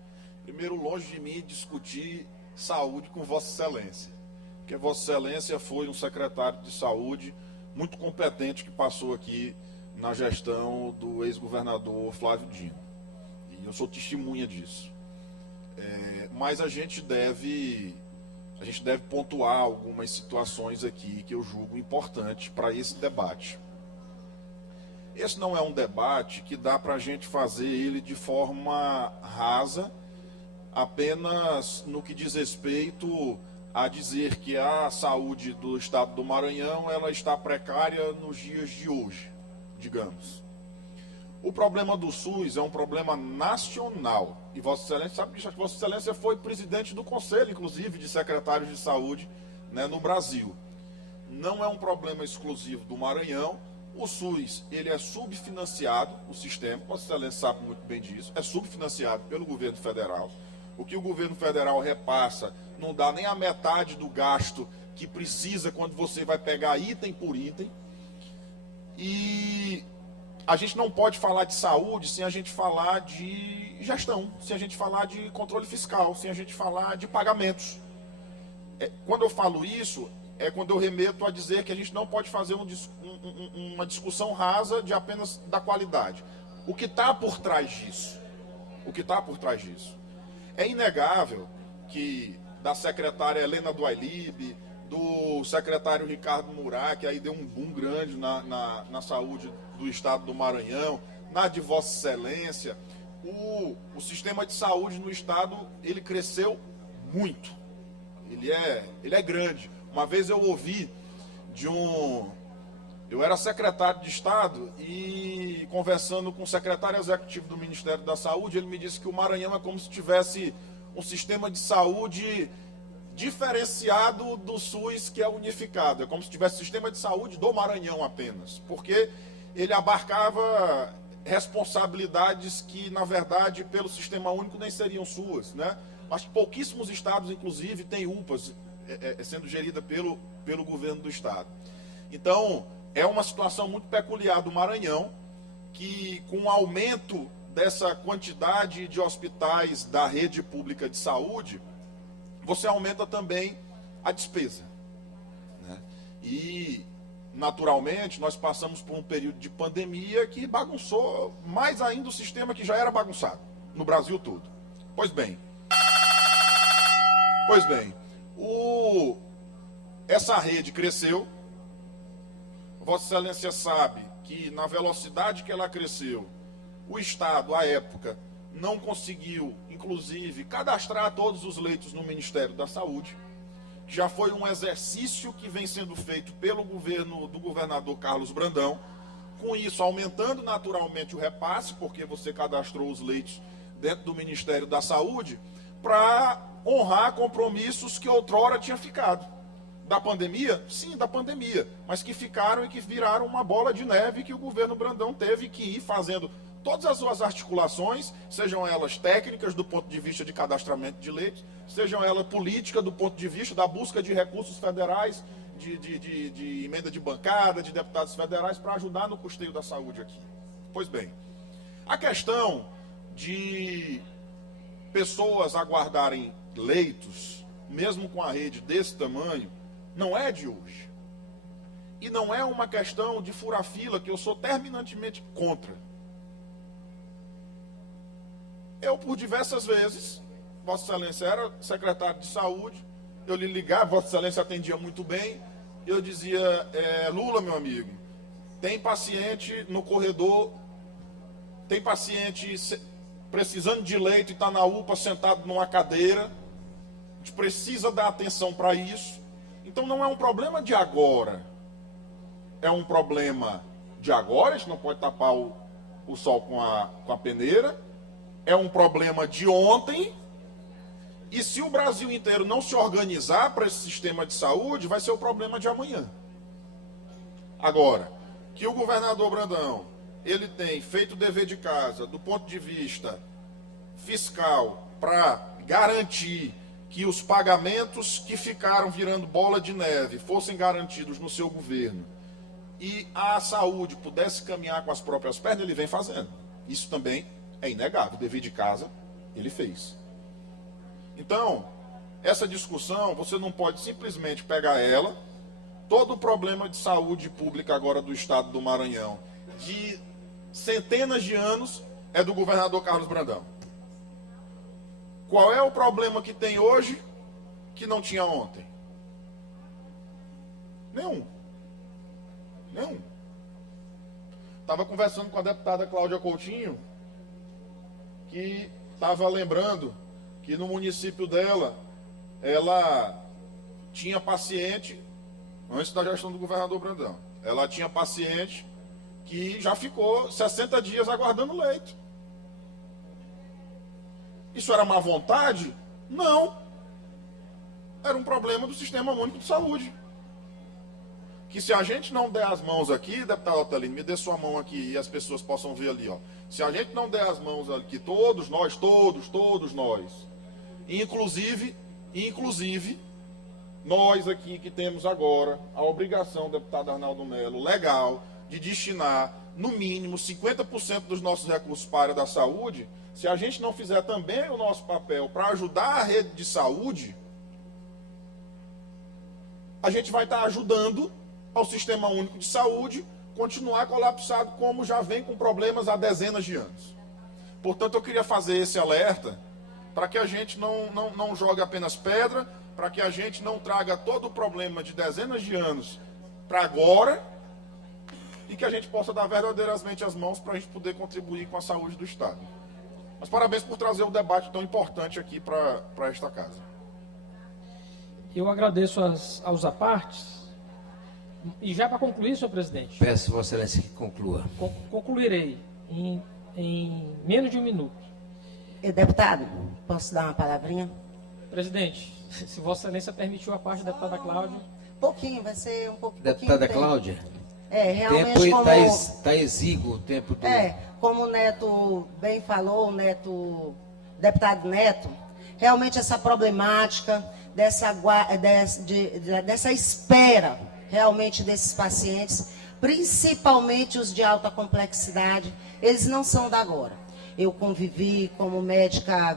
Primeiro, longe de mim discutir saúde com Vossa Excelência, porque Vossa Excelência foi um secretário de saúde muito competente que passou aqui na gestão do ex-governador Flávio Dino. E eu sou testemunha disso. Mas a gente deve pontuar algumas situações aqui que eu julgo importantes para esse debate. Esse não é um debate que dá para a gente fazer ele de forma rasa, apenas no que diz respeito a dizer que a saúde do estado do Maranhão ela está precária nos dias de hoje, digamos. O problema do SUS é um problema nacional. E Vossa Excelência sabe que Vossa Excelência foi presidente do Conselho, inclusive, de secretários de saúde, né, no Brasil. Não é um problema exclusivo do Maranhão. O SUS, ele é subfinanciado, o sistema, Vossa Excelência sabe muito bem disso, é subfinanciado pelo governo federal. O que o governo federal repassa não dá nem a metade do gasto que precisa quando você vai pegar item por item. E a gente não pode falar de saúde sem a gente falar de gestão, sem a gente falar de controle fiscal, sem a gente falar de pagamentos. Quando eu falo isso, é quando eu remeto a dizer que a gente não pode fazer uma discussão rasa de apenas da qualidade. O que está por trás disso? O que está por trás disso? É inegável que da secretária Helena Duailib, do secretário Ricardo Murat, que aí deu um boom grande na saúde do estado do Maranhão, na de Vossa Excelência, o sistema de saúde no estado, ele cresceu muito. Ele é grande. Uma vez eu ouvi eu era secretário de Estado e conversando com o secretário executivo do Ministério da Saúde, ele me disse que o Maranhão é como se tivesse um sistema de saúde diferenciado do SUS, que é unificado. É como se tivesse sistema de saúde do Maranhão apenas, porque ele abarcava responsabilidades que, na verdade, pelo sistema único nem seriam suas, né? Acho que pouquíssimos estados, inclusive, têm UPAs sendo gerida pelo governo do estado. Então, é uma situação muito peculiar do Maranhão, que com o aumento dessa quantidade de hospitais da rede pública de saúde, você aumenta também a despesa, né? E, naturalmente, nós passamos por um período de pandemia que bagunçou mais ainda o sistema que já era bagunçado no Brasil todo. Pois bem, essa rede cresceu. Vossa Excelência sabe que na velocidade que ela cresceu, o Estado, à época, não conseguiu, inclusive, cadastrar todos os leitos no Ministério da Saúde. Já foi um exercício que vem sendo feito pelo governo do governador Carlos Brandão, com isso aumentando naturalmente o repasse, porque você cadastrou os leitos dentro do Ministério da Saúde, para honrar compromissos que outrora tinha ficado. Da pandemia? Sim, da pandemia, mas que ficaram e que viraram uma bola de neve que o governo Brandão teve que ir fazendo todas as suas articulações, sejam elas técnicas do ponto de vista de cadastramento de leitos, sejam elas políticas do ponto de vista da busca de recursos federais, de emenda de bancada, de deputados federais, para ajudar no custeio da saúde aqui. Pois bem, a questão de pessoas aguardarem leitos, mesmo com a rede desse tamanho, não é de hoje. E não é uma questão de furar-fila que eu sou terminantemente contra. Eu, por diversas vezes, Vossa Excelência era secretário de saúde, eu lhe ligava, Vossa Excelência atendia muito bem, eu dizia, Lula, meu amigo, tem paciente no corredor, tem paciente precisando de leito e está na UPA sentado numa cadeira, a gente precisa dar atenção para isso. Então não é um problema de agora, é um problema de agora, a gente não pode tapar o sol com a peneira, é um problema de ontem, e se o Brasil inteiro não se organizar para esse sistema de saúde, vai ser o problema de amanhã. Agora, que o governador Brandão, ele tem feito o dever de casa do ponto de vista fiscal para garantir que os pagamentos que ficaram virando bola de neve fossem garantidos no seu governo e a saúde pudesse caminhar com as próprias pernas, ele vem fazendo. Isso também é inegável. O dever de casa ele fez. Então, essa discussão, você não pode simplesmente pegar ela, todo o problema de saúde pública agora do estado do Maranhão, de centenas de anos, é do governador Carlos Brandão. Qual é o problema que tem hoje que não tinha ontem? Nenhum. Estava conversando com a deputada Cláudia Coutinho, que estava lembrando que no município dela, ela tinha paciente, antes da gestão do governador Brandão, ela tinha paciente que já ficou 60 dias aguardando leito. Isso era má vontade? Não. Era um problema do Sistema Único de Saúde. Que se a gente não der as mãos aqui, deputado Otelino, me dê sua mão aqui e as pessoas possam ver ali, ó. Se a gente não der as mãos aqui, todos nós, inclusive, nós aqui que temos agora a obrigação, deputado Arnaldo Melo, legal, de destinar, no mínimo, 50% dos nossos recursos para a área da saúde, se a gente não fizer também o nosso papel para ajudar a rede de saúde, a gente vai estar ajudando ao Sistema Único de Saúde continuar colapsado, como já vem com problemas há dezenas de anos. Portanto, eu queria fazer esse alerta para que a gente não jogue apenas pedra, para que a gente não traga todo o problema de dezenas de anos para agora e que a gente possa dar verdadeiramente as mãos para a gente poder contribuir com a saúde do Estado. Mas parabéns por trazer um debate tão importante aqui para esta casa. Eu agradeço aos apartes. E já para concluir, senhor presidente. Peço, Vossa Excelência, que conclua. Concluirei em menos de um minuto. Deputado, posso dar uma palavrinha? Presidente, se Vossa Excelência permitiu a parte da deputada Cláudia. Pouquinho, vai ser um pouquinho. Deputada Cláudia. Realmente tempo como... está exíguo o tempo do... como o Neto bem falou, deputado Neto, realmente essa problemática dessa espera realmente desses pacientes, principalmente os de alta complexidade, eles não são da agora. Eu vivi como médica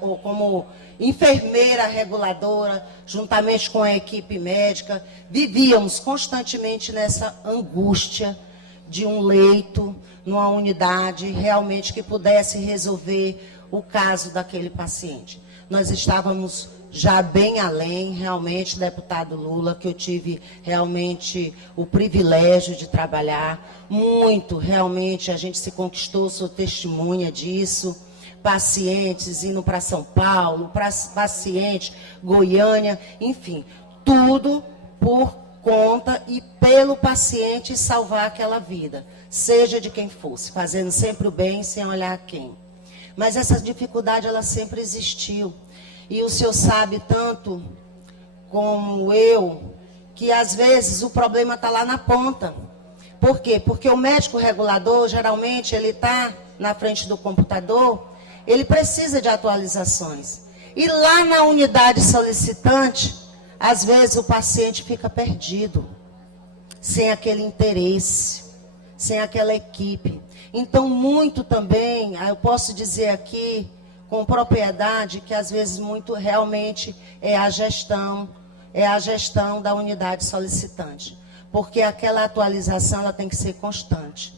ou como enfermeira reguladora, juntamente com a equipe médica, vivíamos constantemente nessa angústia de um leito, numa unidade realmente que pudesse resolver o caso daquele paciente. Nós estávamos já bem além, realmente, deputado Lula, que eu tive realmente o privilégio de trabalhar muito, realmente, a gente se conquistou, sou testemunha disso, pacientes indo para São Paulo, paciente, Goiânia, enfim, tudo por conta e pelo paciente salvar aquela vida, seja de quem fosse, fazendo sempre o bem, sem olhar a quem. Mas essa dificuldade, ela sempre existiu. E o senhor sabe tanto como eu, que às vezes o problema está lá na ponta. Por quê? Porque o médico regulador, geralmente, ele está na frente do computador, ele precisa de atualizações. E lá na unidade solicitante, às vezes o paciente fica perdido, sem aquele interesse, sem aquela equipe. Então, muito também, eu posso dizer aqui, com propriedade, que às vezes muito realmente é a gestão da unidade solicitante. Porque aquela atualização, ela tem que ser constante.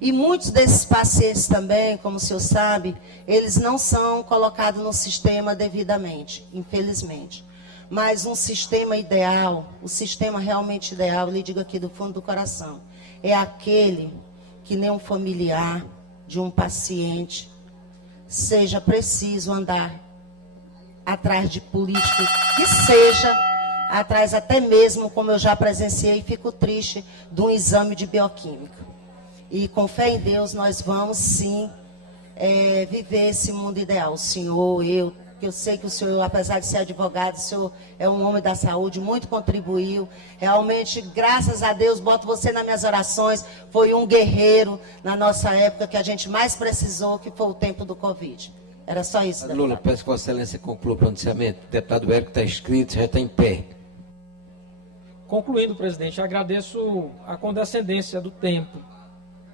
E muitos desses pacientes também, como o senhor sabe, eles não são colocados no sistema devidamente, infelizmente. Mas um sistema ideal, o sistema realmente ideal, eu lhe digo aqui do fundo do coração, é aquele que nem um familiar de um paciente seja preciso andar atrás de político, que seja atrás até mesmo, como eu já presenciei, e fico triste, de um exame de bioquímica. E com fé em Deus, nós vamos sim viver esse mundo ideal. O senhor, eu sei que o senhor, apesar de ser advogado, o senhor é um homem da saúde, muito contribuiu. Realmente, graças a Deus, boto você nas minhas orações. Foi um guerreiro na nossa época que a gente mais precisou, que foi o tempo do Covid. Era só isso, deputado. Lula, peço que Vossa Excelência conclua o pronunciamento. O deputado Érico está inscrito, já está em pé. Concluindo, presidente, agradeço a condescendência do tempo,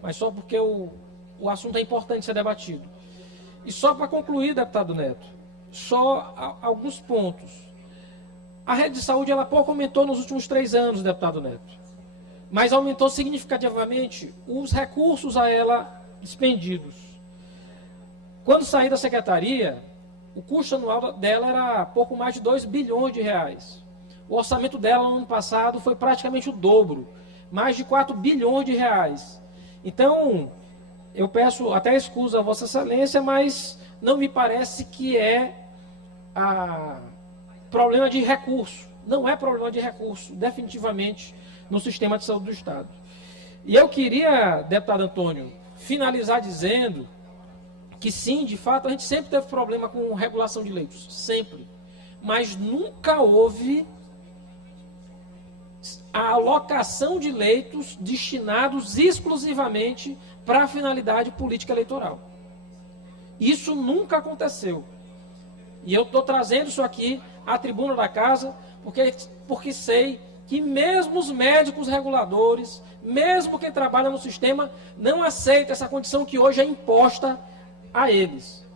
mas só porque o assunto é importante ser debatido. E só para concluir, deputado Neto, só alguns pontos. A rede de saúde, ela pouco aumentou nos últimos 3 anos, deputado Neto, mas aumentou significativamente os recursos a ela expendidos. Quando saí da secretaria, o custo anual dela era pouco mais de 2 bilhões de reais. O orçamento dela no ano passado foi praticamente o dobro, mais de 4 bilhões de reais. Então, eu peço até excusa a Vossa Excelência, mas não me parece que é problema de recurso. Não é problema de recurso, definitivamente, no sistema de saúde do Estado. E eu queria, deputado Antônio, finalizar dizendo que sim, de fato, a gente sempre teve problema com regulação de leitos, sempre. Mas nunca houve a alocação de leitos destinados exclusivamente para a finalidade política eleitoral. Isso nunca aconteceu. E eu estou trazendo isso aqui à tribuna da casa, porque sei que mesmo os médicos reguladores, mesmo quem trabalha no sistema, não aceita essa condição que hoje é imposta a eles.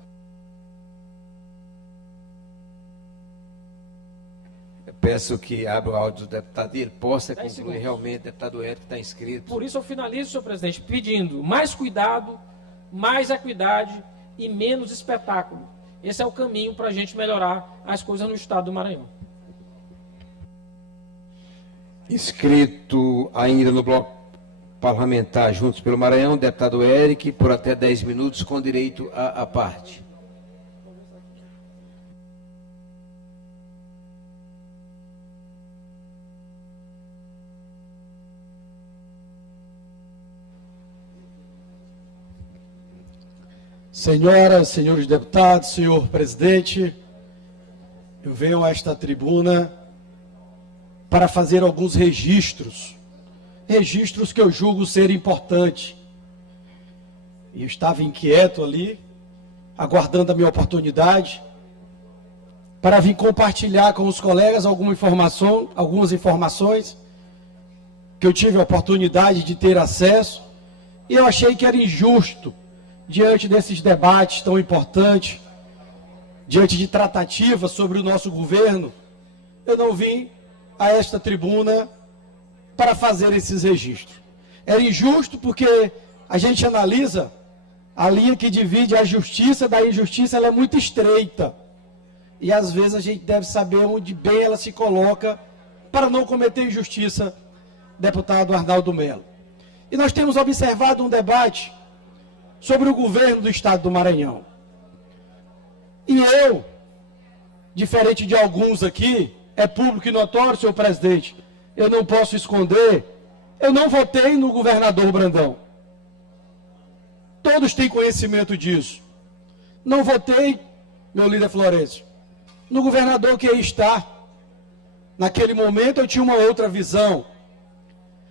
Eu peço que abra o áudio do deputado e ele possa concluir realmente, o deputado Érico está inscrito. Por isso eu finalizo, senhor presidente, pedindo mais cuidado, mais equidade e menos espetáculo. Esse é o caminho para a gente melhorar as coisas no estado do Maranhão. Inscrito ainda no bloco parlamentar Juntos pelo Maranhão, deputado Érico, por até 10 minutos, com direito à parte. Senhoras, senhores deputados, senhor presidente, eu venho a esta tribuna para fazer alguns registros que eu julgo ser importantes. E eu estava inquieto ali, aguardando a minha oportunidade, para vir compartilhar com os colegas algumas informações que eu tive a oportunidade de ter acesso, e eu achei que era injusto, diante desses debates tão importantes, diante de tratativas sobre o nosso governo, eu não vim a esta tribuna para fazer esses registros. Era injusto porque a gente analisa A linha que divide a justiça da injustiça, ela é muito estreita. E às vezes a gente deve saber onde bem ela se coloca para não cometer injustiça, deputado Arnaldo Melo. E nós temos observado um debate sobre o governo do estado do Maranhão. E eu, diferente de alguns aqui, é público e notório, senhor presidente, eu não posso esconder, eu não votei no governador Brandão. Todos têm conhecimento disso. Não votei, meu líder Florencio, no governador que aí está. Naquele momento eu tinha uma outra visão.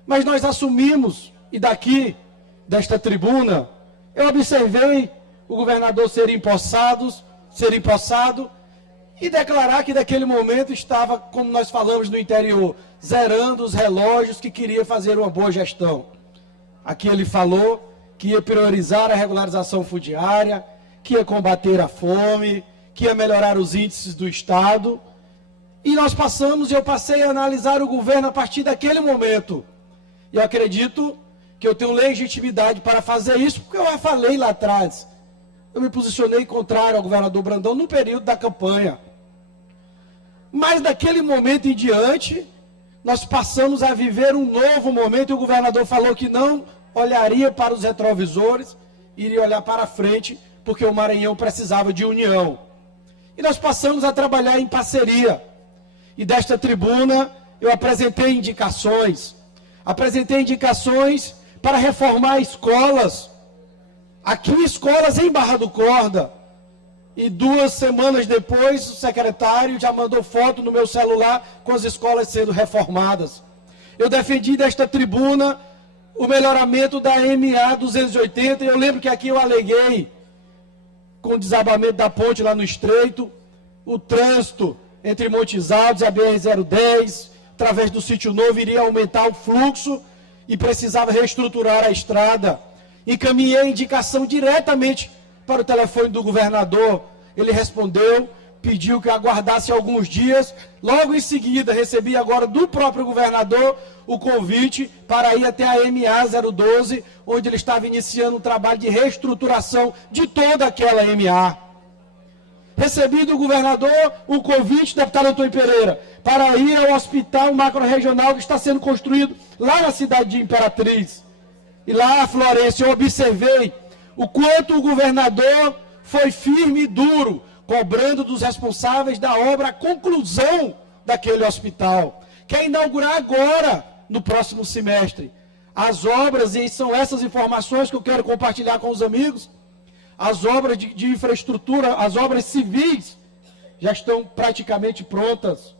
Mas nós assumimos, e daqui, desta tribuna, eu observei o governador ser empossado, e declarar que naquele momento estava, como nós falamos no interior, zerando os relógios, que queria fazer uma boa gestão. Aqui ele falou que ia priorizar a regularização fundiária, que ia combater a fome, que ia melhorar os índices do Estado. E nós passamos, e eu passei a analisar o governo a partir daquele momento. E eu acredito que eu tenho legitimidade para fazer isso, porque eu já falei lá atrás. Eu me posicionei contrário ao governador Brandão no período da campanha. Mas daquele momento em diante, nós passamos a viver um novo momento, e o governador falou que não olharia para os retrovisores, iria olhar para frente, porque o Maranhão precisava de união. E nós passamos a trabalhar em parceria. E desta tribuna eu apresentei indicações para reformar escolas, aqui escolas em Barra do Corda. E 2 semanas depois, o secretário já mandou foto no meu celular com as escolas sendo reformadas. Eu defendi desta tribuna o melhoramento da MA 280, e eu lembro que aqui eu aleguei, com o desabamento da ponte lá no Estreito, o trânsito entre Montes Altos e a BR-010, através do Sítio Novo, iria aumentar o fluxo e precisava reestruturar a estrada. Encaminhei a indicação diretamente para o telefone do governador. Ele respondeu, pediu que eu aguardasse alguns dias. Logo em seguida, recebi agora do próprio governador o convite para ir até a MA 012, onde ele estava iniciando um trabalho de reestruturação de toda aquela MA. Recebi do governador o convite, deputado Antônio Pereira, para ir ao hospital macro-regional que está sendo construído lá na cidade de Imperatriz. E lá, Florencio, eu observei o quanto o governador foi firme e duro, cobrando dos responsáveis da obra a conclusão daquele hospital. Quer inaugurar agora, no próximo semestre. As obras, e são essas informações que eu quero compartilhar com os amigos, as obras de infraestrutura, as obras civis, já estão praticamente prontas.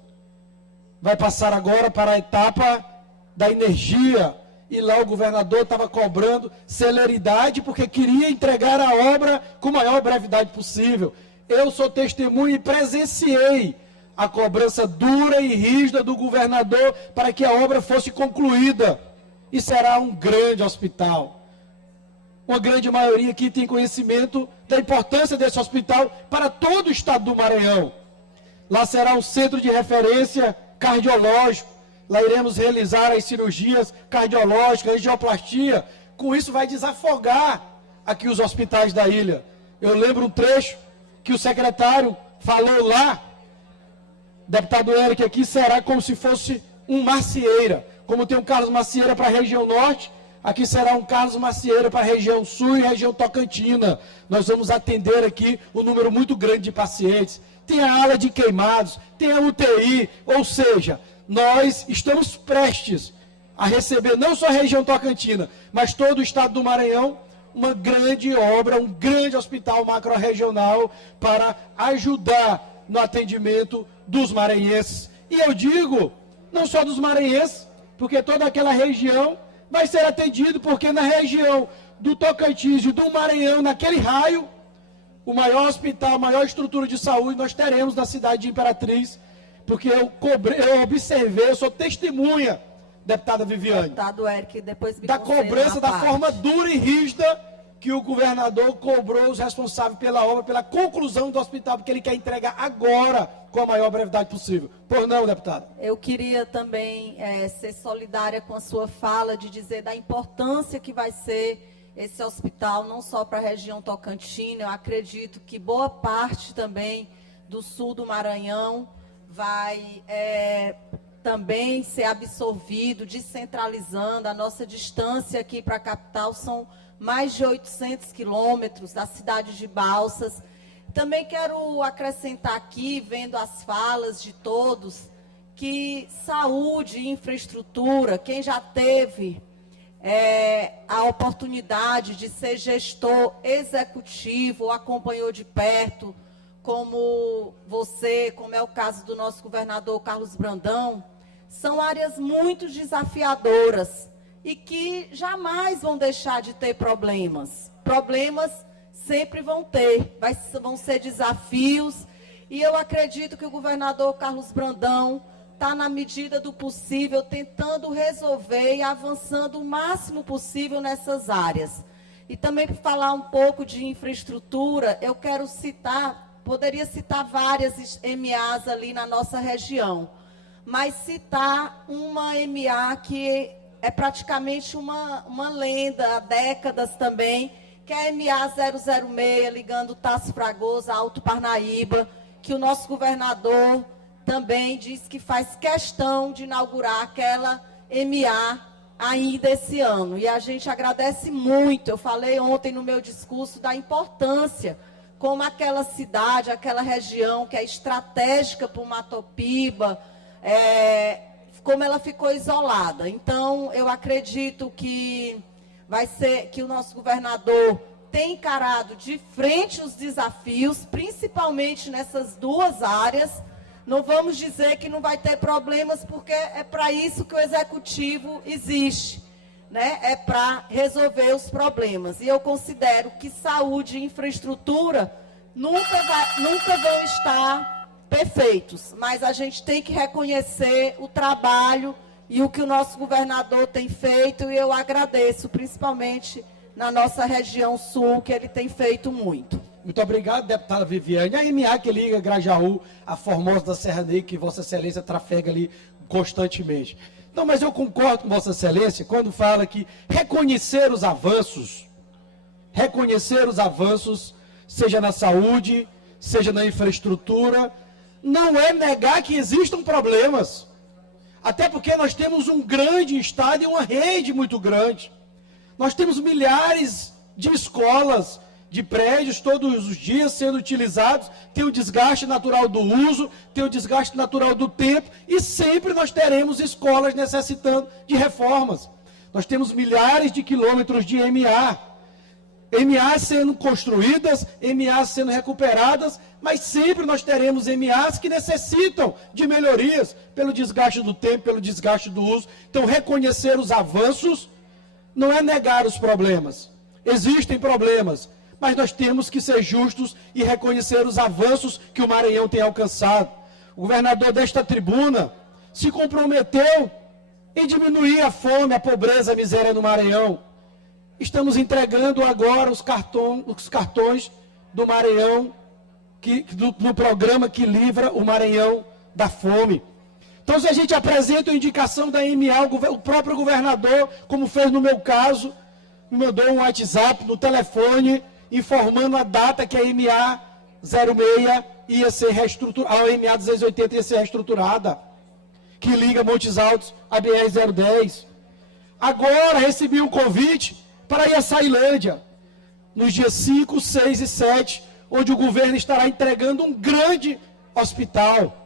Vai passar agora para a etapa da energia. E lá o governador estava cobrando celeridade, porque queria entregar a obra com a maior brevidade possível. Eu sou testemunha e presenciei a cobrança dura e rígida do governador para que a obra fosse concluída. E será um grande hospital. Uma grande maioria aqui tem conhecimento da importância desse hospital para todo o estado do Maranhão. Lá será um centro de referência cardiológico. Lá iremos realizar as cirurgias cardiológicas, angioplastia. Com isso vai desafogar aqui os hospitais da ilha. Eu lembro um trecho que o secretário falou lá, deputado Eric, aqui será como se fosse um Macieira. Como tem um Carlos Macieira para a região norte, aqui será um Carlos Macieira para a região sul e região Tocantina. Nós vamos atender aqui um número muito grande de pacientes. Tem a ala de queimados, tem a UTI, ou seja, nós estamos prestes a receber não só a região Tocantina, mas todo o estado do Maranhão, uma grande obra, um grande hospital macro-regional para ajudar no atendimento dos maranhenses. E eu digo, não só dos maranhenses, porque toda aquela região vai ser atendido, porque na região do Tocantins e do Maranhão, naquele raio, o maior hospital, a maior estrutura de saúde nós teremos na cidade de Imperatriz, porque eu observei, eu sou testemunha, deputada Viviane, deputado Eric, depois me da cobrança, da forma dura e rígida que o governador cobrou os responsáveis pela obra, pela conclusão do hospital, porque ele quer entregar agora, com a maior brevidade possível. Por não, deputada? Eu queria também ser solidária com a sua fala, de dizer da importância que vai ser esse hospital, não só para a região Tocantina, eu acredito que boa parte também do sul do Maranhão vai também ser absorvido, descentralizando. A nossa distância aqui para a capital são mais de 800 quilômetros da cidade de Balsas. Também quero acrescentar aqui, vendo as falas de todos, que saúde e infraestrutura, quem já teve a oportunidade de ser gestor executivo, ou acompanhou de perto, como você, como é o caso do nosso governador Carlos Brandão, são áreas muito desafiadoras e que jamais vão deixar de ter problemas. Problemas sempre vão ter, vão ser desafios, e eu acredito que o governador Carlos Brandão está, na medida do possível, tentando resolver e avançando o máximo possível nessas áreas. E também, para falar um pouco de infraestrutura, eu quero poderia citar várias MAs ali na nossa região, mas citar uma MA que é praticamente uma lenda há décadas também, que é a MA 006, ligando Tasso Fragoso a Alto Parnaíba, que o nosso governador também diz que faz questão de inaugurar aquela MA ainda esse ano. E a gente agradece muito. Eu falei ontem no meu discurso da importância como aquela cidade, aquela região que é estratégica para o Matopiba, como ela ficou isolada. Então, eu acredito que que o nosso governador tem encarado de frente os desafios, principalmente nessas duas áreas. Não vamos dizer que não vai ter problemas, porque é para isso que o executivo existe, né? É para resolver os problemas. E eu considero que saúde e infraestrutura nunca vão estar perfeitos, mas a gente tem que reconhecer o trabalho e o que o nosso governador tem feito, e eu agradeço, principalmente na nossa região sul, que ele tem feito muito. Muito obrigado, deputada Viviane. A MA que liga Grajaú a Formosa da Serra Negra, que Vossa Excelência trafega ali constantemente. Não, mas eu concordo com Vossa Excelência quando fala que reconhecer os avanços, seja na saúde, seja na infraestrutura, não é negar que existam problemas. Até porque nós temos um grande estado e uma rede muito grande. Nós temos milhares de escolas, de prédios todos os dias sendo utilizados, tem o desgaste natural do uso, tem o desgaste natural do tempo, e sempre nós teremos escolas necessitando de reformas. Nós temos milhares de quilômetros de MAs sendo construídas, MAs sendo recuperadas, mas sempre nós teremos MAs que necessitam de melhorias pelo desgaste do tempo, pelo desgaste do uso. Então, reconhecer os avanços não é negar os problemas. Existem problemas, mas nós temos que ser justos e reconhecer os avanços que o Maranhão tem alcançado. O governador desta tribuna se comprometeu em diminuir a fome, a pobreza, a miséria no Maranhão. Estamos entregando agora os cartões do Maranhão, no programa que livra o Maranhão da fome. Então, se a gente apresenta a indicação da MA, o próprio governador, como fez no meu caso, me mandou um WhatsApp no telefone, informando a data que a MA 06 ia ser reestruturada, a MA 280 ia ser reestruturada, que liga Montes Altos a BR 010. Agora recebi um convite para ir a Sailândia, nos dias 5, 6 e 7, onde o governo estará entregando um grande hospital,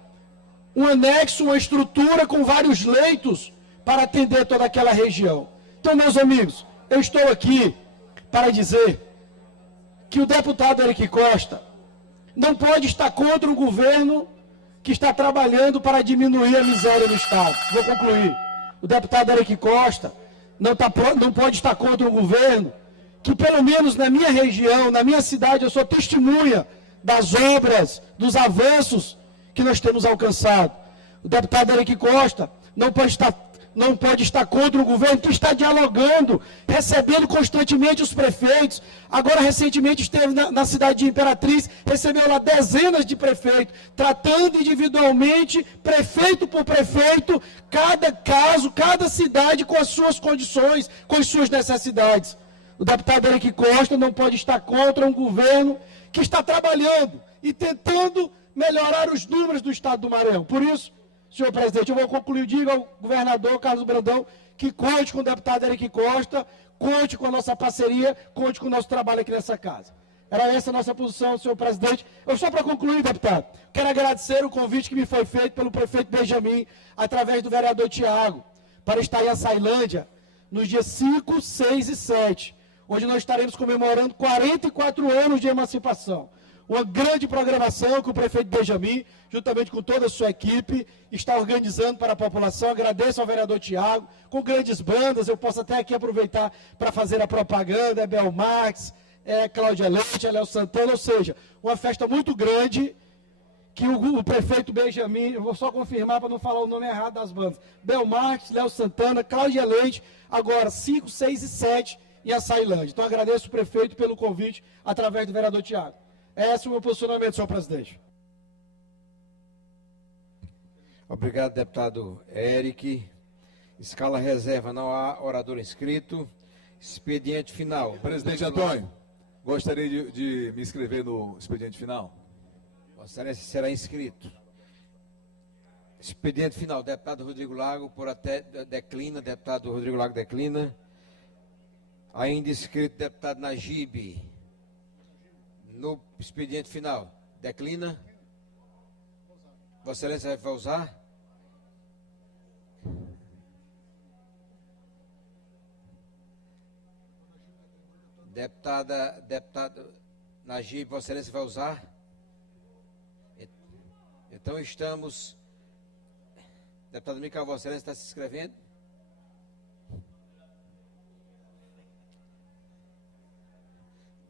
um anexo, uma estrutura com vários leitos para atender toda aquela região. Então, meus amigos, eu estou aqui para dizer que o deputado Eric Costa não pode estar contra um governo que está trabalhando para diminuir a miséria no Estado. Vou concluir. O deputado Eric Costa não pode estar contra um governo que, pelo menos na minha região, na minha cidade, eu sou testemunha das obras, dos avanços que nós temos alcançado. O deputado Eric Costa não pode estar contra o governo que está dialogando, recebendo constantemente os prefeitos. Agora, recentemente, esteve na cidade de Imperatriz, recebeu lá dezenas de prefeitos, tratando individualmente, prefeito por prefeito, cada caso, cada cidade com as suas condições, com as suas necessidades. O deputado Eric Costa não pode estar contra um governo que está trabalhando e tentando melhorar os números do estado do Maranhão. Por isso, senhor presidente, eu vou concluir, diga ao governador Carlos Brandão que conte com o deputado Eric Costa, conte com a nossa parceria, conte com o nosso trabalho aqui nessa casa. Era essa a nossa posição, senhor presidente. Eu só para concluir, deputado, quero agradecer o convite que me foi feito pelo prefeito Benjamin, através do vereador Tiago, para estar em Açailândia, nos dias 5, 6 e 7, onde nós estaremos comemorando 44 anos de emancipação. Uma grande programação que o prefeito Benjamin, juntamente com toda a sua equipe, está organizando para a população. Agradeço ao vereador Tiago, com grandes bandas, eu posso até aqui aproveitar para fazer a propaganda, Bel Marques, Cláudia Leite, Léo Santana, ou seja, uma festa muito grande que o prefeito Benjamin, eu vou só confirmar para não falar o nome errado das bandas, Bel Marques, Léo Santana, Cláudia Leite, agora 5, 6 e 7 em Açailândia. Então agradeço o prefeito pelo convite através do vereador Tiago. Esse é o meu posicionamento, senhor presidente. Obrigado, deputado Eric. Escala reserva, não há orador inscrito. Expediente final. Presidente Antônio, gostaria de me inscrever no expediente final. Vossa Excelência será inscrito. Expediente final, deputado Rodrigo Lago, por até declina, deputado Rodrigo Lago declina. Ainda inscrito, deputado Najib, no expediente final, declina. Vossa Excelência vai usar? Deputado Najib, Vossa Excelência vai usar? Então estamos... Deputado Micael, Vossa Excelência está se inscrevendo?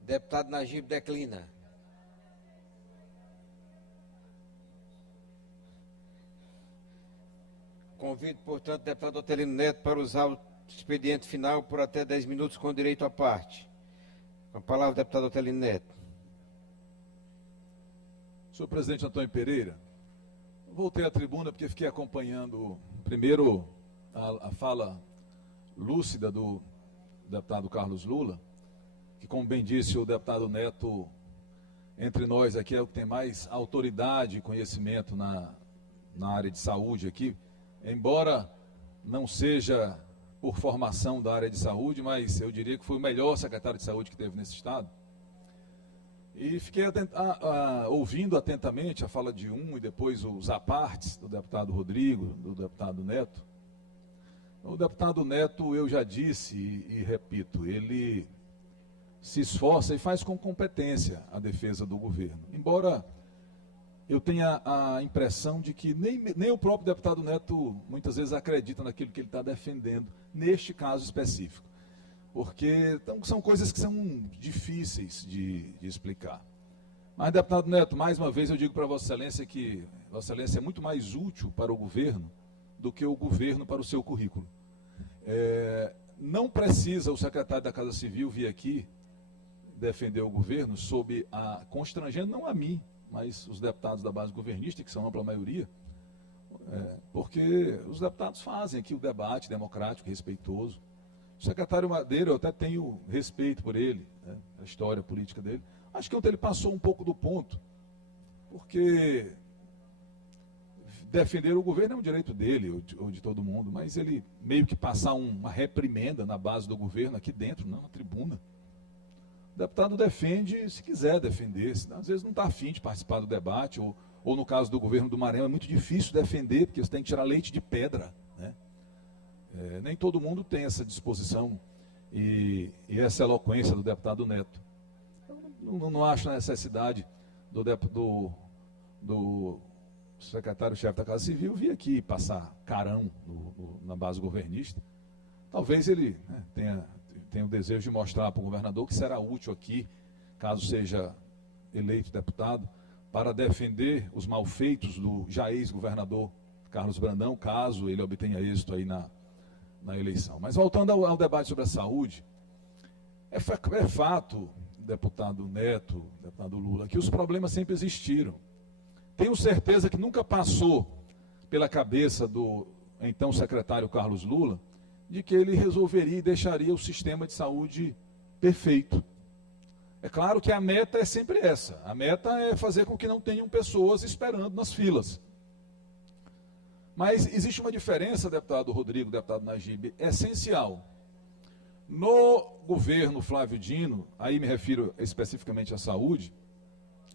Deputado Najib declina. Convido, portanto, o deputado Otelino Neto para usar o expediente final por até 10 minutos com direito à parte. Com a palavra, o deputado Otelino Neto. Senhor presidente Antônio Pereira, voltei à tribuna porque fiquei acompanhando primeiro a fala lúcida do deputado Carlos Lula, que, como bem disse o deputado Neto, entre nós aqui é o que tem mais autoridade e conhecimento na área de saúde aqui, embora não seja por formação da área de saúde, mas eu diria que foi o melhor secretário de saúde que teve nesse estado. E fiquei ouvindo atentamente a fala de um e depois os apartes do deputado Rodrigo, do deputado Neto. O deputado Neto, eu já disse e repito, ele se esforça e faz com competência a defesa do governo. Embora eu tenha a impressão de que nem o próprio deputado Neto muitas vezes acredita naquilo que ele está defendendo, neste caso específico. Porque são coisas que são difíceis de explicar. Mas, deputado Neto, mais uma vez eu digo para Vossa Excelência que Vossa Excelência é muito mais útil para o governo do que o governo para o seu currículo. Não precisa o secretário da Casa Civil vir aqui defender o governo sob constrangendo, não a mim, mas os deputados da base governista, que são ampla maioria, porque os deputados fazem aqui o debate democrático, respeitoso. O secretário Madeira, eu até tenho respeito por ele, né, a história política dele. Acho que ontem ele passou um pouco do ponto, porque defender o governo é um direito dele ou de todo mundo, mas ele meio que passar uma reprimenda na base do governo aqui dentro, não na tribuna. O deputado defende se quiser defender, às vezes não está afim de participar do debate, ou no caso do governo do Maranhão é muito difícil defender, porque você tem que tirar leite de pedra, né? Nem todo mundo tem essa disposição e essa eloquência do deputado Neto. Eu não acho a necessidade do secretário-chefe da Casa Civil vir aqui passar carão na base governista. Talvez ele tenha o desejo de mostrar para o governador que será útil aqui, caso seja eleito deputado, para defender os malfeitos do já ex-governador Carlos Brandão, caso ele obtenha êxito aí na eleição. Mas voltando ao debate sobre a saúde, é fato, deputado Neto, deputado Lula, que os problemas sempre existiram. Tenho certeza que nunca passou pela cabeça do então secretário Carlos Lula de que ele resolveria e deixaria o sistema de saúde perfeito. É claro que a meta é sempre essa. A meta é fazer com que não tenham pessoas esperando nas filas. Mas existe uma diferença, deputado Rodrigo, deputado Najib, essencial. No governo Flávio Dino, aí me refiro especificamente à saúde,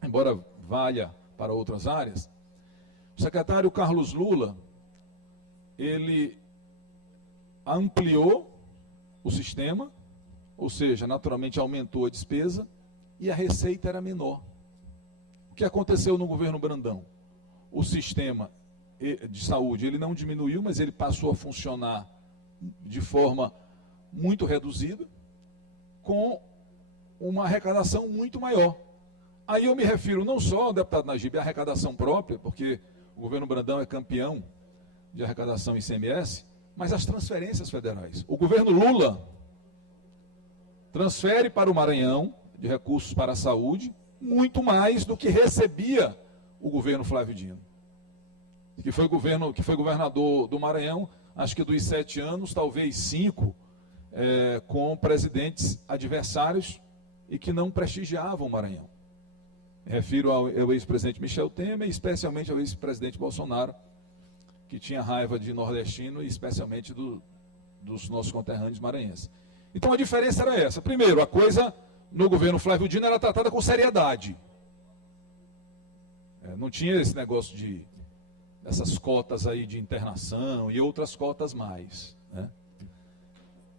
embora valha para outras áreas, o secretário Carlos Lula, ele ampliou o sistema, ou seja, naturalmente aumentou a despesa e a receita era menor. O que aconteceu no governo Brandão? O sistema de saúde, ele não diminuiu, mas ele passou a funcionar de forma muito reduzida, com uma arrecadação muito maior. Aí eu me refiro não só ao deputado Najib, à arrecadação própria, porque o governo Brandão é campeão de arrecadação ICMS, mas às transferências federais. O governo Lula transfere para o Maranhão, de recursos para a saúde, muito mais do que recebia o governo Flávio Dino, que foi governador do Maranhão, acho que dos 7 anos, talvez 5, com presidentes adversários e que não prestigiavam o Maranhão. Me refiro ao ex-presidente Michel Temer, e especialmente ao ex-presidente Bolsonaro, que tinha raiva de nordestino e especialmente dos nossos conterrâneos maranhenses. Então a diferença era essa. Primeiro, a coisa no governo Flávio Dino era tratada com seriedade. Não tinha esse negócio dessas cotas aí de internação e outras cotas mais, né?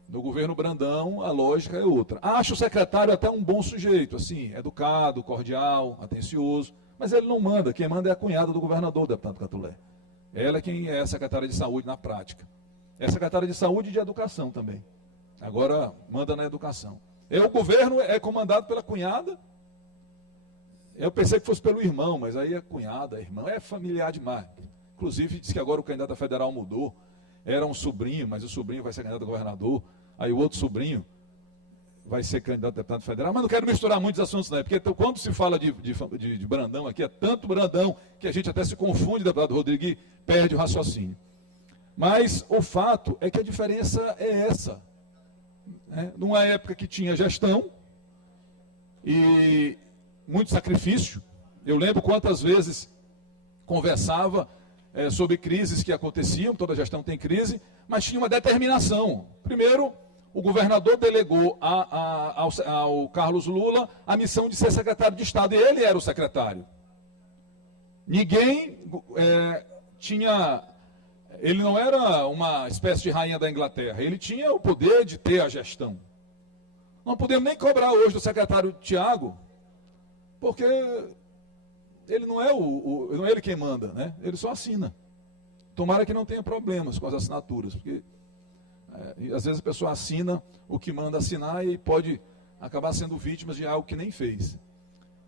No governo Brandão, a lógica é outra. Acho o secretário até um bom sujeito, assim, educado, cordial, atencioso, mas ele não manda. Quem manda é a cunhada do governador, deputado Catulé. Ela é quem é a secretária de saúde na prática. É secretária de saúde e de educação também. Agora manda na educação. O governo é comandado pela cunhada. Eu pensei que fosse pelo irmão, mas aí é cunhada, irmão, é familiar demais. Inclusive, diz que agora o candidato a federal mudou. Era um sobrinho, mas o sobrinho vai ser candidato a governador. Aí o outro sobrinho vai ser candidato a deputado federal. Mas não quero misturar muitos assuntos, não. Porque quando se fala de Brandão aqui, é tanto Brandão que a gente até se confunde, deputado Rodrigo, e perde o raciocínio. Mas o fato é que a diferença é essa. Numa época que tinha gestão e muito sacrifício, eu lembro quantas vezes conversava sobre crises que aconteciam, toda gestão tem crise, mas tinha uma determinação. Primeiro, o governador delegou ao Carlos Lula a missão de ser secretário de Estado, e ele era o secretário. Ninguém tinha... Ele não era uma espécie de rainha da Inglaterra, ele tinha o poder de ter a gestão. Não podemos nem cobrar hoje do secretário Tiago, porque ele não é ele quem manda, né? Ele só assina. Tomara que não tenha problemas com as assinaturas, porque às vezes a pessoa assina o que manda assinar e pode acabar sendo vítima de algo que nem fez.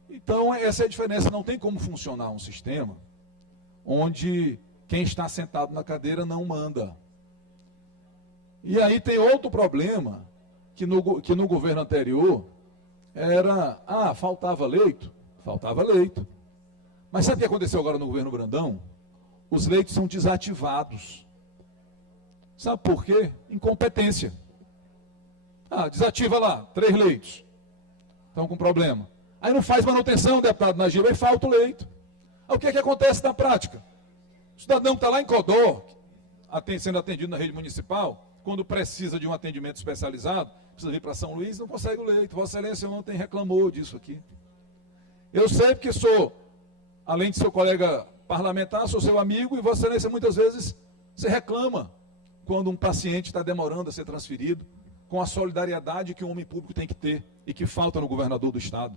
Então, essa é a diferença. Não tem como funcionar um sistema onde quem está sentado na cadeira não manda. E aí tem outro problema, que no governo anterior era, faltava leito. Faltava leito. Mas sabe o que aconteceu agora no governo Brandão? Os leitos são desativados. Sabe por quê? Incompetência. Desativa lá, 3 leitos. Estão com problema. Aí não faz manutenção, deputado Najib, aí falta o leito. Aí o que acontece na prática? O cidadão que está lá em Codó, sendo atendido na rede municipal, quando precisa de um atendimento especializado, precisa vir para São Luís, não consegue o leito. Vossa Excelência ontem reclamou disso aqui. Eu sei porque sou, além de seu colega parlamentar, sou seu amigo, e Vossa Excelência muitas vezes se reclama quando um paciente está demorando a ser transferido, com a solidariedade que um homem público tem que ter e que falta no governador do Estado.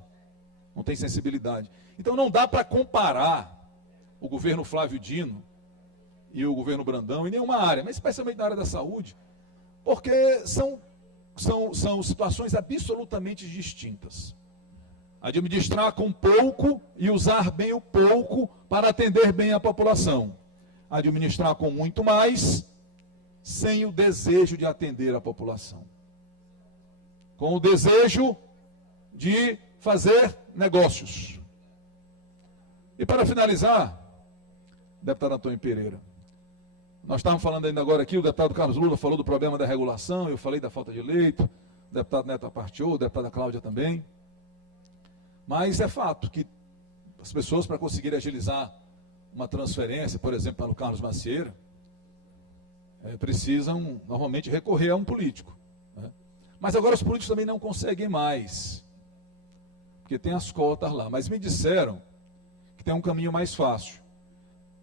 Não tem sensibilidade. Então não dá para comparar o governo Flávio Dino e o governo Brandão em nenhuma área, mas especialmente na área da saúde, porque são situações absolutamente distintas. Administrar com pouco e usar bem o pouco para atender bem a população. Administrar com muito mais, sem o desejo de atender a população. Com o desejo de fazer negócios. E para finalizar, deputado Antônio Pereira, nós estávamos falando ainda agora aqui, o deputado Carlos Lula falou do problema da regulação, eu falei da falta de leito, o deputado Neto partiu, a deputada Cláudia também. Mas é fato que as pessoas, para conseguirem agilizar uma transferência, por exemplo, para o Carlos Macieira, precisam normalmente recorrer a um político, né? Mas agora os políticos também não conseguem mais, porque tem as cotas lá. Mas me disseram que tem um caminho mais fácil,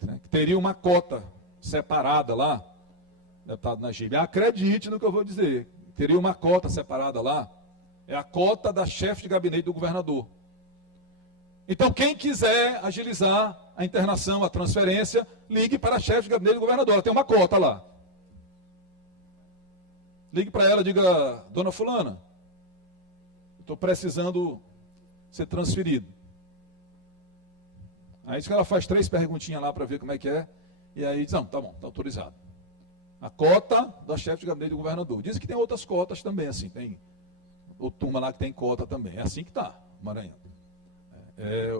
né? Que teria uma cota separada lá, deputado Najib. Acredite no que eu vou dizer. Teria uma cota separada lá, é a cota da chefe de gabinete do governador. Então, quem quiser agilizar a internação, a transferência, ligue para a chefe de gabinete do governador. Ela tem uma cota lá. Ligue para ela, diga, dona fulana, estou precisando ser transferido. Aí diz que ela faz 3 perguntinhas lá para ver como é que é, e aí diz, não, tá bom, está autorizado. A cota da chefe de gabinete do governador. Dizem que tem outras cotas também, assim, tem outra turma lá que tem cota também. É assim que está o Maranhão.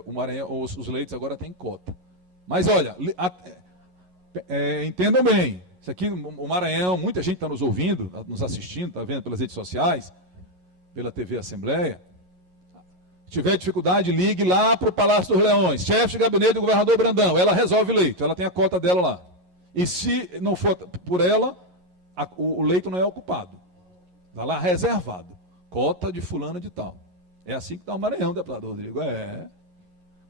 O Maranhão, os leitos agora têm cota. Mas olha, entendam bem, isso aqui, o Maranhão, muita gente está nos ouvindo, nos assistindo, está vendo pelas redes sociais, pela TV Assembleia. Se tiver dificuldade, ligue lá para o Palácio dos Leões, chefe de gabinete do governador Brandão, ela resolve o leito, ela tem a cota dela lá. E se não for por ela, o leito não é ocupado, está lá reservado, cota de fulano de tal. É assim que está o Maranhão, deputado Rodrigo.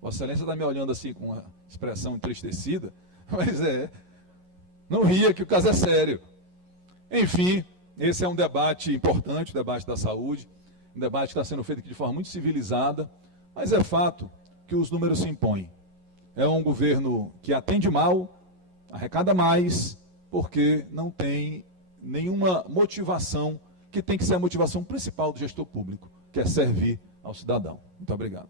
Vossa Excelência está me olhando assim com uma expressão entristecida, mas não ria que o caso é sério. Enfim, esse é um debate importante, o debate da saúde, um debate que está sendo feito aqui de forma muito civilizada, mas é fato que os números se impõem. É um governo que atende mal, arrecada mais, porque não tem nenhuma motivação, que tem que ser a motivação principal do gestor público, que é servir ao cidadão. Muito obrigado.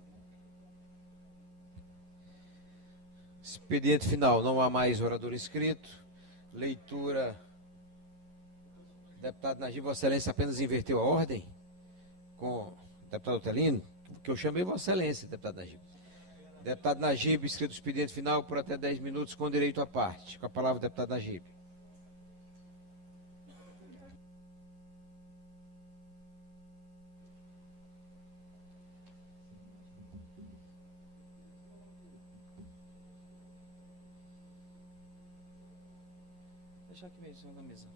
Expediente final, não há mais orador inscrito. Leitura. Deputado Najib, Vossa Excelência apenas inverteu a ordem com o deputado Otelino, que eu chamei Vossa Excelência, deputado Najib. Deputado Najib, inscrito no expediente final por até 10 minutos, com direito à parte. Com a palavra, deputado Najib. Deixa aqui mesmo na mesa.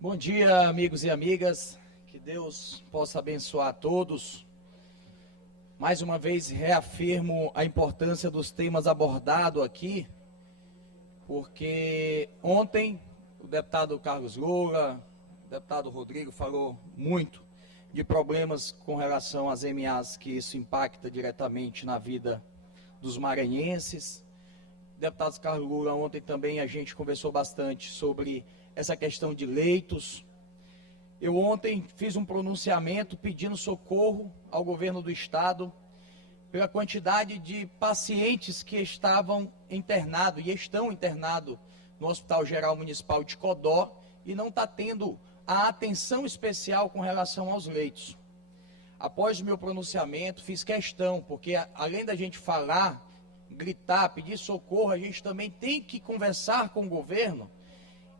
Bom dia, amigos e amigas. Que Deus possa abençoar a todos. Mais uma vez reafirmo a importância dos temas abordados aqui, porque ontem o deputado Carlos Lula, o deputado Rodrigo falou muito de problemas com relação às MAs, que isso impacta diretamente na vida dos maranhenses. Deputado Carlos Lula, ontem também a gente conversou bastante sobre essa questão de leitos. Eu ontem fiz um pronunciamento pedindo socorro ao governo do estado pela quantidade de pacientes que estavam internados e estão internados no Hospital Geral Municipal de Codó e não está tendo a atenção especial com relação aos leitos. Após o meu pronunciamento, fiz questão, porque além da gente falar, gritar, pedir socorro, a gente também tem que conversar com o governo,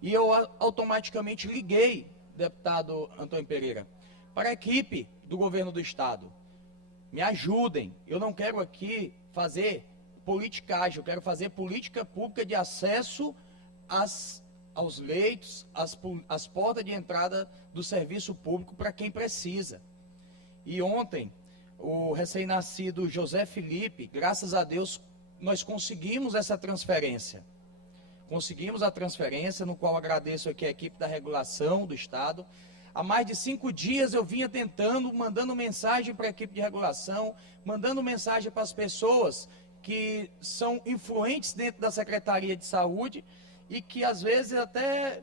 e eu automaticamente liguei, deputado Antônio Pereira, para a equipe do governo do estado. Me ajudem, eu não quero aqui fazer politicagem, eu quero fazer política pública de acesso aos leitos, às portas de entrada do serviço público para quem precisa. E ontem, o recém-nascido José Felipe, graças a Deus, nós conseguimos essa transferência. Conseguimos a transferência, no qual agradeço aqui a equipe da regulação do estado. Há mais de 5 dias eu vinha tentando, mandando mensagem para a equipe de regulação, mandando mensagem para as pessoas que são influentes dentro da Secretaria de Saúde, e que às vezes até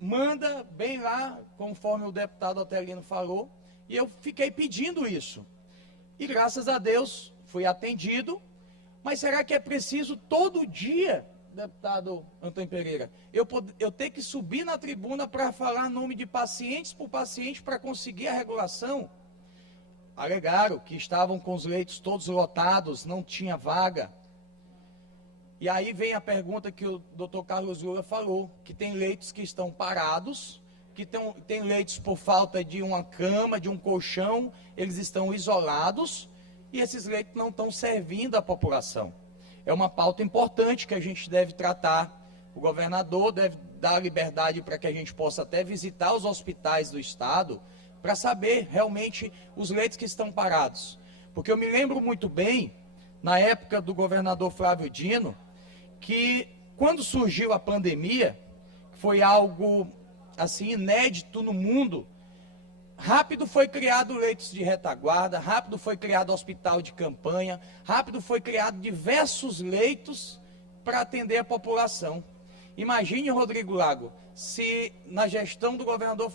manda bem lá, conforme o deputado Otelino falou, e eu fiquei pedindo isso. E graças a Deus fui atendido, mas será que é preciso todo dia, deputado Antônio Pereira, eu ter que subir na tribuna para falar nome de pacientes por paciente para conseguir a regulação? Alegaram que estavam com os leitos todos lotados, não tinha vaga. E aí vem a pergunta que o doutor Carlos Lula falou, que tem leitos que estão parados, que tem leitos por falta de uma cama, de um colchão, eles estão isolados e esses leitos não estão servindo à população. É uma pauta importante que a gente deve tratar. O governador deve dar liberdade para que a gente possa até visitar os hospitais do estado para saber realmente os leitos que estão parados. Porque eu me lembro muito bem, na época do governador Flávio Dino, que quando surgiu a pandemia, foi algo assim inédito no mundo, rápido foi criado leitos de retaguarda, rápido foi criado hospital de campanha, rápido foi criado diversos leitos para atender a população. Imagine, Rodrigo Lago, se na gestão do governador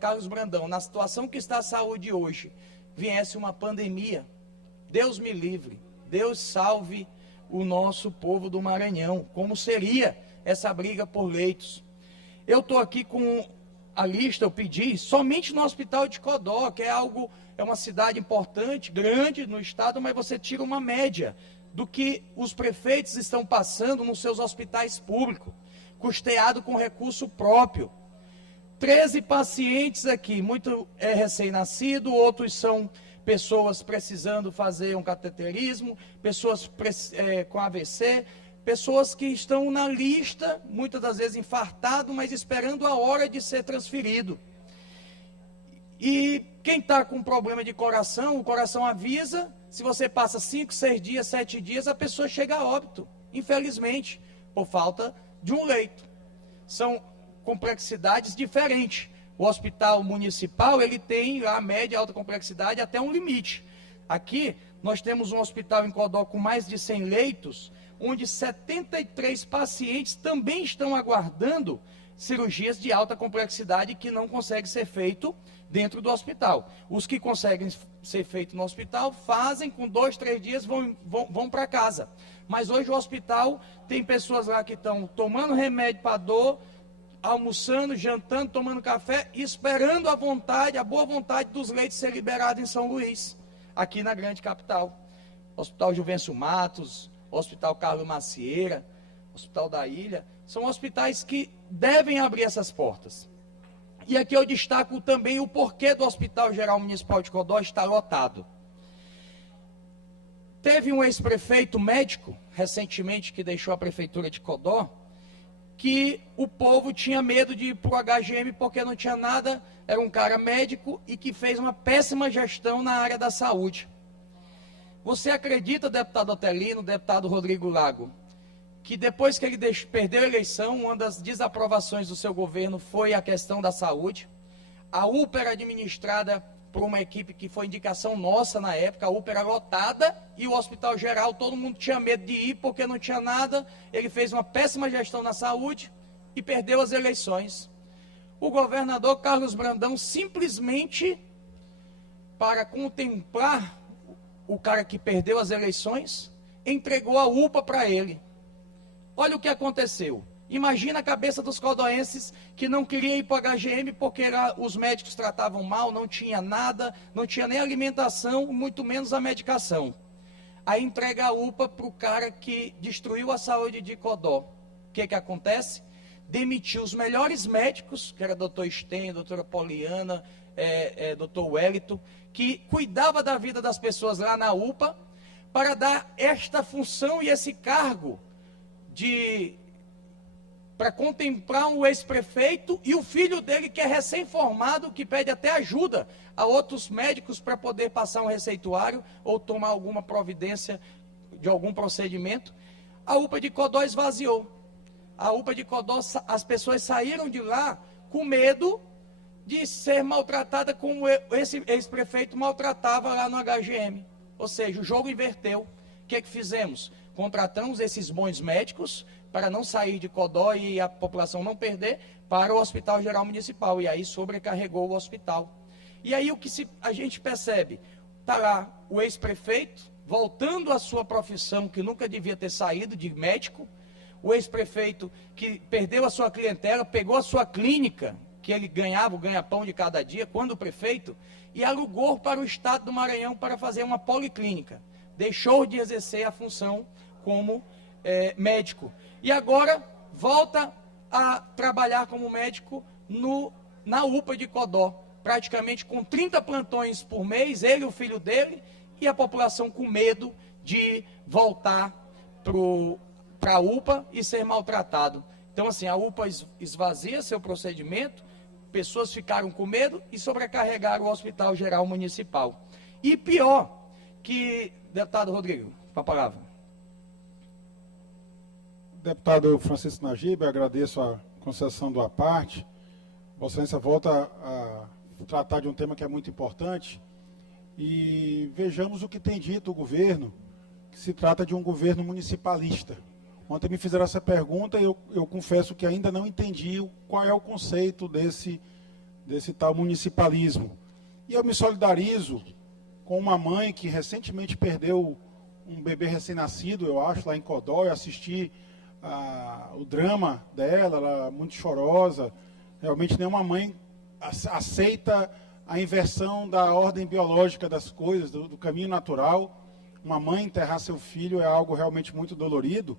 Carlos Brandão, na situação que está a saúde hoje, viesse uma pandemia. Deus me livre, Deus salve o nosso povo do Maranhão. Como seria essa briga por leitos? Eu estou aqui com a lista, eu pedi, somente no Hospital de Codó, que é uma cidade importante, grande no estado, mas você tira uma média do que os prefeitos estão passando nos seus hospitais públicos, custeado com recurso próprio. 13 pacientes aqui, muito é recém-nascido, outros são pessoas precisando fazer um cateterismo, pessoas com AVC, pessoas que estão na lista, muitas das vezes infartado, mas esperando a hora de ser transferido. E quem está com problema de coração, o coração avisa, se você passa 5, 6 dias, 7 dias, a pessoa chega a óbito, infelizmente, por falta de um leito. São complexidades diferentes. O hospital municipal, ele tem lá média, alta complexidade, até um limite. Aqui, nós temos um hospital em Codó com mais de 100 leitos, onde 73 pacientes também estão aguardando cirurgias de alta complexidade que não conseguem ser feito dentro do hospital. Os que conseguem ser feitos no hospital fazem, com 2, 3 dias vão para casa. Mas hoje o hospital tem pessoas lá que estão tomando remédio para dor, almoçando, jantando, tomando café, esperando a boa vontade dos leitos ser liberados em São Luís, aqui na grande capital. Hospital Juvencio Matos, Hospital Carlos Macieira, Hospital da Ilha, são hospitais que devem abrir essas portas. E aqui eu destaco também o porquê do Hospital Geral Municipal de Codó estar lotado. Teve um ex-prefeito médico, recentemente, que deixou a prefeitura de Codó, que o povo tinha medo de ir para o HGM porque não tinha nada, era um cara médico e que fez uma péssima gestão na área da saúde. Você acredita, deputado Otelino, deputado Rodrigo Lago, que depois que ele perdeu a eleição, uma das desaprovações do seu governo foi a questão da saúde? A UPA era administrada por uma equipe que foi indicação nossa na época, a UPA era lotada e o Hospital Geral, todo mundo tinha medo de ir porque não tinha nada, ele fez uma péssima gestão na saúde e perdeu as eleições. O governador Carlos Brandão simplesmente, para contemplar o cara que perdeu as eleições, entregou a UPA para ele. Olha o que aconteceu. Imagina a cabeça dos codoenses que não queriam ir para o HGM porque os médicos tratavam mal, não tinha nada, não tinha nem alimentação, muito menos a medicação. Aí entrega a UPA para o cara que destruiu a saúde de Codó. O que acontece? Demitiu os melhores médicos, que era doutor Sten, doutora Poliana, doutor Wellington, que cuidava da vida das pessoas lá na UPA, para dar esta função e esse cargo para contemplar um ex-prefeito e o filho dele que é recém-formado, que pede até ajuda a outros médicos para poder passar um receituário ou tomar alguma providência de algum procedimento. A UPA de Codó esvaziou. A UPA de Codó, as pessoas saíram de lá com medo de ser maltratada como esse ex-prefeito maltratava lá no HGM. Ou seja, o jogo inverteu. O que fizemos? Contratamos esses bons médicos para não sair de Codó e a população não perder para o Hospital Geral Municipal. E aí sobrecarregou o hospital. E aí o que a gente percebe? Está lá o ex-prefeito voltando à sua profissão, que nunca devia ter saído, de médico. O ex-prefeito que perdeu a sua clientela, pegou a sua clínica, que ele ganhava o ganha-pão de cada dia, quando prefeito, e alugou para o estado do Maranhão para fazer uma policlínica. Deixou de exercer a função como médico. E agora volta a trabalhar como médico na UPA de Codó, praticamente com 30 plantões por mês, ele e o filho dele, e a população com medo de voltar para a UPA e ser maltratado. Então, assim, a UPA esvazia seu procedimento, pessoas ficaram com medo e sobrecarregaram o Hospital Geral Municipal. E pior, que, deputado Rodrigo, com a palavra. Deputado Francisco Najib, eu agradeço a concessão do à parte. Vossa Excelência volta a tratar de um tema que é muito importante e vejamos o que tem dito o governo, que se trata de um governo municipalista. Ontem me fizeram essa pergunta e eu confesso que ainda não entendi qual é o conceito desse tal municipalismo. E eu me solidarizo com uma mãe que recentemente perdeu um bebê recém-nascido, eu acho, lá em Codó. Eu assisti o drama dela, ela muito chorosa. Realmente nenhuma mãe aceita a inversão da ordem biológica das coisas, do caminho natural. Uma mãe enterrar seu filho é algo realmente muito dolorido.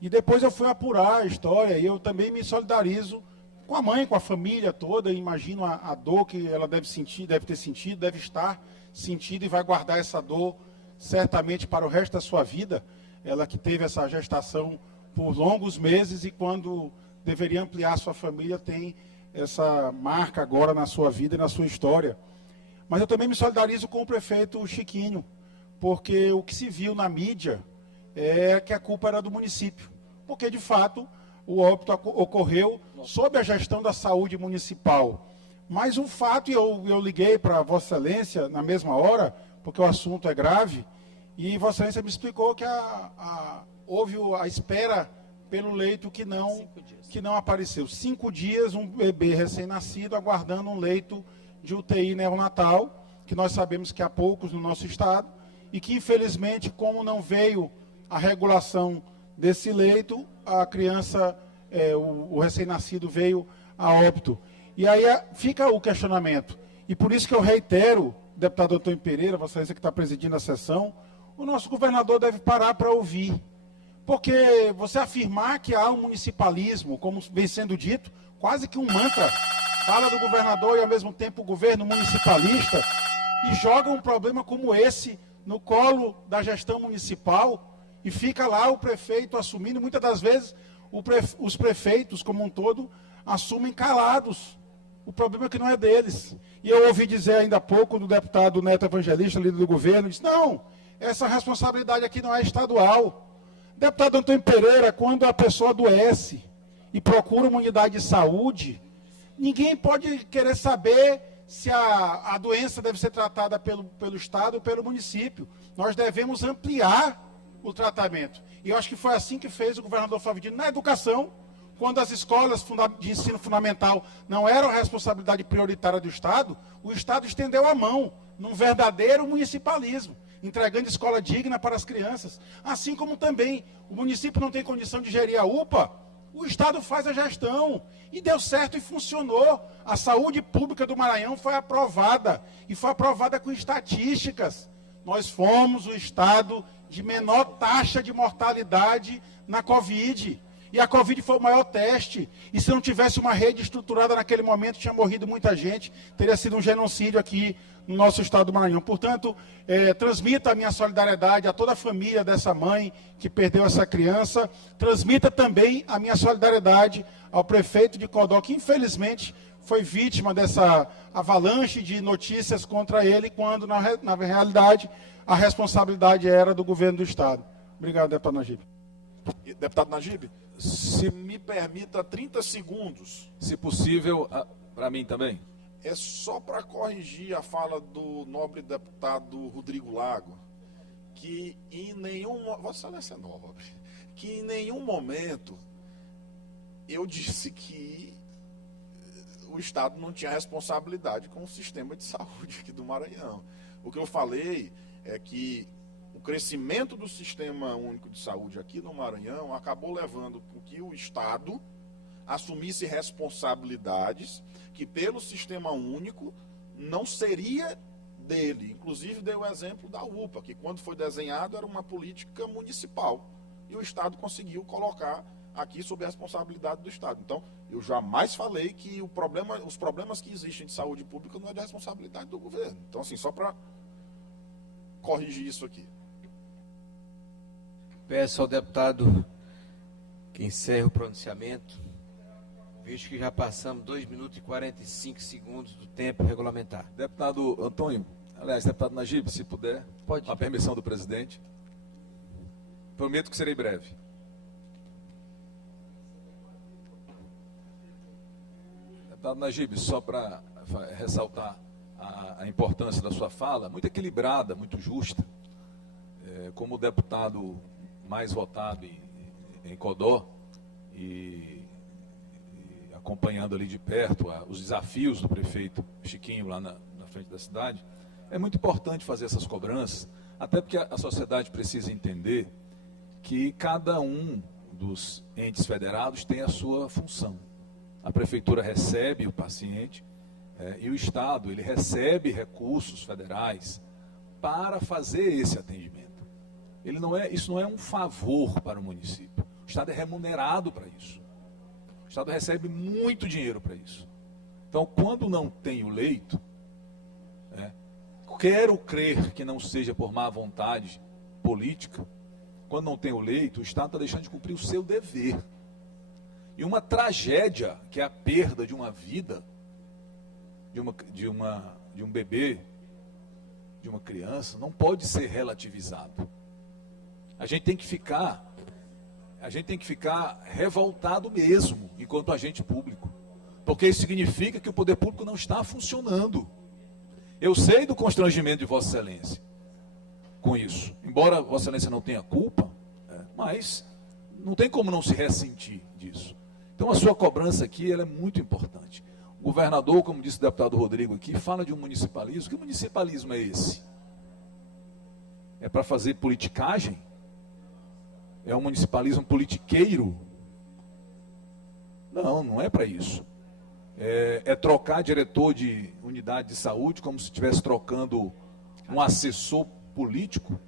E depois eu fui apurar a história e eu também me solidarizo com a mãe, com a família toda. Imagino a dor que ela deve ter sentido, deve estar sentindo e vai guardar essa dor certamente para o resto da sua vida. Ela que teve essa gestação por longos meses e quando deveria ampliar sua família tem essa marca agora na sua vida e na sua história. Mas eu também me solidarizo com o prefeito Chiquinho, porque o que se viu na mídia é que a culpa era do município. Porque, de fato, o óbito ocorreu sob a gestão da saúde municipal. Mas um fato, e eu liguei para Vossa Excelência na mesma hora, porque o assunto é grave, e Vossa Excelência me explicou que houve a espera pelo leito que não apareceu. 5 dias, um bebê recém-nascido aguardando um leito de UTI neonatal, que nós sabemos que há poucos no nosso estado, e que, infelizmente, como não veio a regulação desse leito, a criança, o recém-nascido veio a óbito. E aí fica o questionamento. E por isso que eu reitero, deputado Antônio Pereira, Vossa Excelência que está presidindo a sessão, o nosso governador deve parar para ouvir. Porque você afirmar que há um municipalismo, como vem sendo dito, quase que um mantra, fala do governador e ao mesmo tempo o governo municipalista, e joga um problema como esse no colo da gestão municipal, e fica lá o prefeito assumindo. Muitas das vezes os prefeitos, como um todo, assumem calados. O problema é que não é deles. E eu ouvi dizer ainda há pouco do deputado Neto Evangelista, líder do governo, disse, não, essa responsabilidade aqui não é estadual. Deputado Antônio Pereira, quando a pessoa adoece e procura uma unidade de saúde, ninguém pode querer saber se a doença deve ser tratada pelo Estado ou pelo município. Nós devemos ampliar o tratamento. E eu acho que foi assim que fez o governador Flávio Dino na educação, quando as escolas de ensino fundamental não eram responsabilidade prioritária do Estado, o Estado estendeu a mão num verdadeiro municipalismo, entregando escola digna para as crianças. Assim como também o município não tem condição de gerir a UPA, o Estado faz a gestão. E deu certo e funcionou. A saúde pública do Maranhão foi aprovada. E foi aprovada com estatísticas. Nós fomos o estado de menor taxa de mortalidade na Covid. E a Covid foi o maior teste. E se não tivesse uma rede estruturada naquele momento, tinha morrido muita gente. Teria sido um genocídio aqui no nosso estado do Maranhão. Portanto, transmita a minha solidariedade a toda a família dessa mãe que perdeu essa criança. Transmita também a minha solidariedade ao prefeito de Codó, que infelizmente foi vítima dessa avalanche de notícias contra ele, quando, na realidade, a responsabilidade era do governo do estado. Obrigado, deputado Najib. Deputado Najib, se me permita 30 segundos. Se possível, para mim também. É só para corrigir a fala do nobre deputado Rodrigo Lago, que em nenhum... Vossa Excelência é nobre. Que em nenhum momento eu disse que o Estado não tinha responsabilidade com o sistema de saúde aqui do Maranhão. O que eu falei é que o crescimento do Sistema Único de Saúde aqui no Maranhão acabou levando com que o Estado assumisse responsabilidades que pelo Sistema Único não seria dele. Inclusive deu o exemplo da UPA, que quando foi desenhado era uma política municipal. e o Estado conseguiu colocar aqui sob a responsabilidade do Estado. Então, eu jamais falei que os problemas que existem de saúde pública não é de responsabilidade do governo. Então, assim, só para corrigir isso aqui. Peço ao deputado que encerre o pronunciamento, visto que já passamos 2 minutos e 45 segundos do tempo regulamentar. Deputado Antônio, aliás, deputado Najib, se puder, Pode. com a permissão do presidente. Prometo que serei breve. Deputado Najib, só para ressaltar a importância da sua fala, muito equilibrada, muito justa, como deputado mais votado em Codó e acompanhando ali de perto os desafios do prefeito Chiquinho lá na frente da cidade, é muito importante fazer essas cobranças, até porque a sociedade precisa entender que cada um dos entes federados tem a sua função. A prefeitura recebe o paciente e o Estado ele recebe recursos federais para fazer esse atendimento. Isso não é um favor para o município. O Estado é remunerado para isso. O Estado recebe muito dinheiro para isso. Então, quando não tem o leito, quero crer que não seja por má vontade política, quando não tem o leito, o Estado está deixando de cumprir o seu dever. E uma tragédia, que é a perda de uma vida, de um bebê, de uma criança, não pode ser relativizado. A gente tem que ficar revoltado mesmo, enquanto agente público. Porque isso significa que o poder público não está funcionando. Eu sei do constrangimento de Vossa Excelência com isso. Embora Vossa Excelência não tenha culpa, mas não tem como não se ressentir disso. Então a sua cobrança aqui ela é muito importante. O governador, como disse o deputado Rodrigo aqui, fala de um municipalismo. Que municipalismo é esse? É para fazer politicagem? É um municipalismo politiqueiro? Não, não é para isso. É trocar diretor de unidade de saúde como se estivesse trocando um assessor político.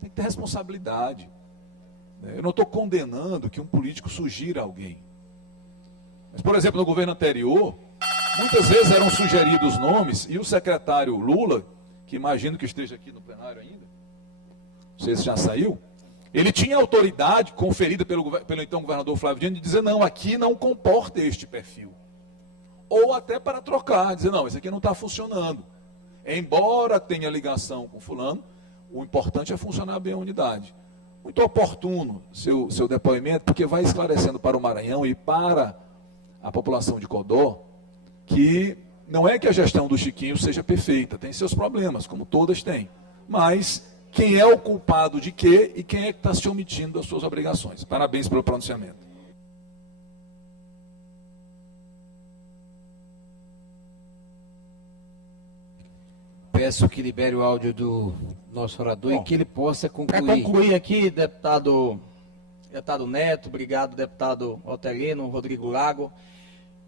Tem que ter responsabilidade. Eu não estou condenando que um político sugira alguém. Mas, por exemplo, no governo anterior, muitas vezes eram sugeridos nomes e o secretário Lula, que imagino que esteja aqui no plenário ainda, não sei se já saiu, ele tinha autoridade conferida pelo então governador Flávio Dino de dizer, não, aqui não comporta este perfil. Ou até para trocar, dizer, não, isso aqui não está funcionando. Embora tenha ligação com fulano, o importante é funcionar bem a unidade. Muito oportuno seu depoimento, porque vai esclarecendo para o Maranhão e para a população de Codó, que não é que a gestão do Chiquinho seja perfeita, tem seus problemas, como todas têm, mas quem é o culpado de quê e quem é que está se omitindo das suas obrigações. Parabéns pelo pronunciamento. Peço que libere o áudio do nosso orador e que ele possa concluir. Para concluir aqui, deputado Neto, obrigado, deputado Otelino, Rodrigo Lago.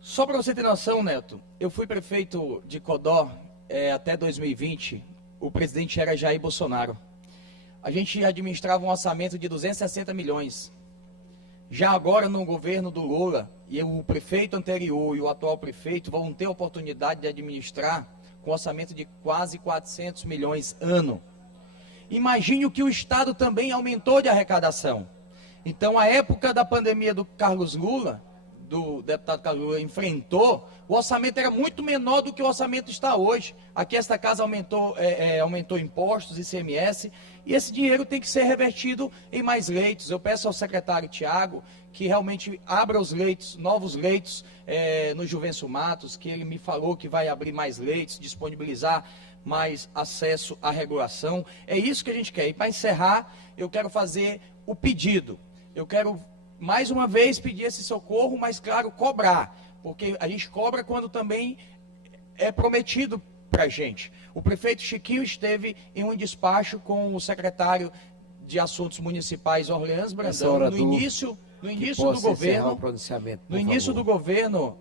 Só para você ter noção, Neto, eu fui prefeito de Codó até 2020, o presidente era Jair Bolsonaro. A gente administrava um orçamento de 260 milhões. Já agora, no governo do Lula, e o prefeito anterior e o atual prefeito vão ter a oportunidade de administrar com orçamento de quase 400 milhões ano. Imagine o que o Estado também aumentou de arrecadação. Então, a época da pandemia do Carlos Lula, do deputado Carlos Lula enfrentou, o orçamento era muito menor do que o orçamento está hoje. Aqui esta casa aumentou impostos, ICMS, e esse dinheiro tem que ser revertido em mais leitos. Eu peço ao secretário Tiago que realmente abra os leitos, novos leitos no Juvencio Matos, que ele me falou que vai abrir mais leitos, disponibilizar mais acesso à regulação. É isso que a gente quer. E para encerrar, eu quero fazer o pedido. Eu quero mais uma vez pedir esse socorro, mas claro, cobrar, porque a gente cobra quando também é prometido para a gente. O prefeito Chiquinho esteve em um despacho com o secretário de Assuntos Municipais, Orleans Brandão, no início do governo.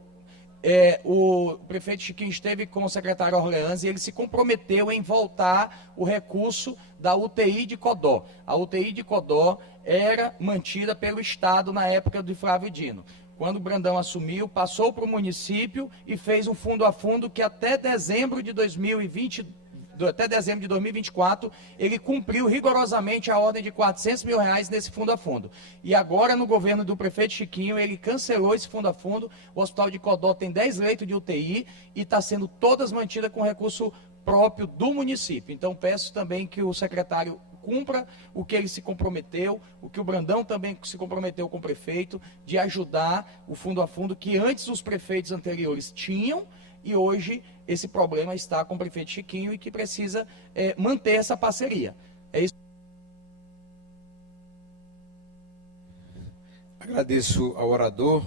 o prefeito Chiquinho esteve com o secretário Orleans e ele se comprometeu em voltar o recurso da UTI de Codó. A UTI de Codó era mantida pelo Estado na época de Flávio Dino. Quando o Brandão assumiu, passou para o município e fez um fundo a fundo que até dezembro de 2024, ele cumpriu rigorosamente a ordem de R$400 mil nesse fundo a fundo. E agora, no governo do prefeito Chiquinho, ele cancelou esse fundo a fundo. O Hospital de Codó tem 10 leitos de UTI e está sendo todas mantidas com recurso próprio do município. Então, peço também que o secretário cumpra o que ele se comprometeu, o que o Brandão também se comprometeu com o prefeito, de ajudar o fundo a fundo que antes os prefeitos anteriores tinham, e hoje esse problema está com o prefeito Chiquinho e que precisa manter essa parceria. É isso. Agradeço ao orador.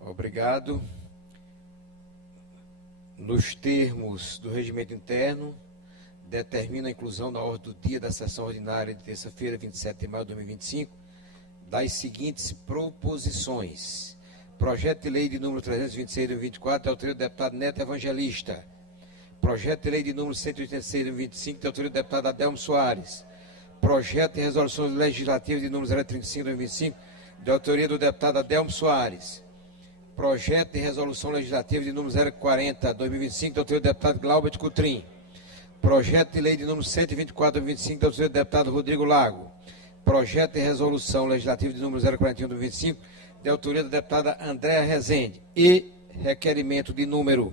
Obrigado. Nos termos do regimento interno, determina a inclusão na ordem do dia da sessão ordinária de terça-feira, 27 de maio de 2025, das seguintes proposições. Projeto de lei de número 326 de 2024, de autoria do deputado Neto Evangelista. Projeto de lei de número 186 de 2025, de autoria do deputado Adelmo Soares. Projeto de resolução legislativa de número 035 de 2025, de autoria do deputado Adelmo Soares. Projeto de resolução legislativa de número 040 de 2025, de autoria do deputado Glaubert Coutrin. Projeto de lei de número 124 de 2025, de autoria do deputado Rodrigo Lago. Projeto de resolução legislativa de número 041 de 2025, de autoria da deputada Andréa Rezende. E requerimento de número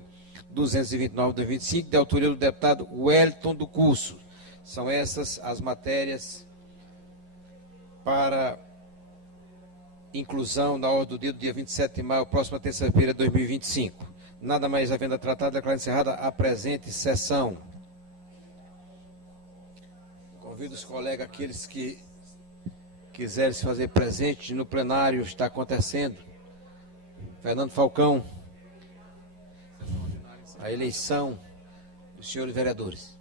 229 de 2025, de autoria do deputado Wellington do Curso. São essas as matérias para inclusão na ordem do dia 27 de maio, próxima terça-feira de 2025. Nada mais havendo a tratar, declaro encerrada a presente sessão. Convido os colegas, aqueles que quiserem se fazer presente no plenário, está acontecendo. Fernando Falcão, a eleição dos senhores vereadores.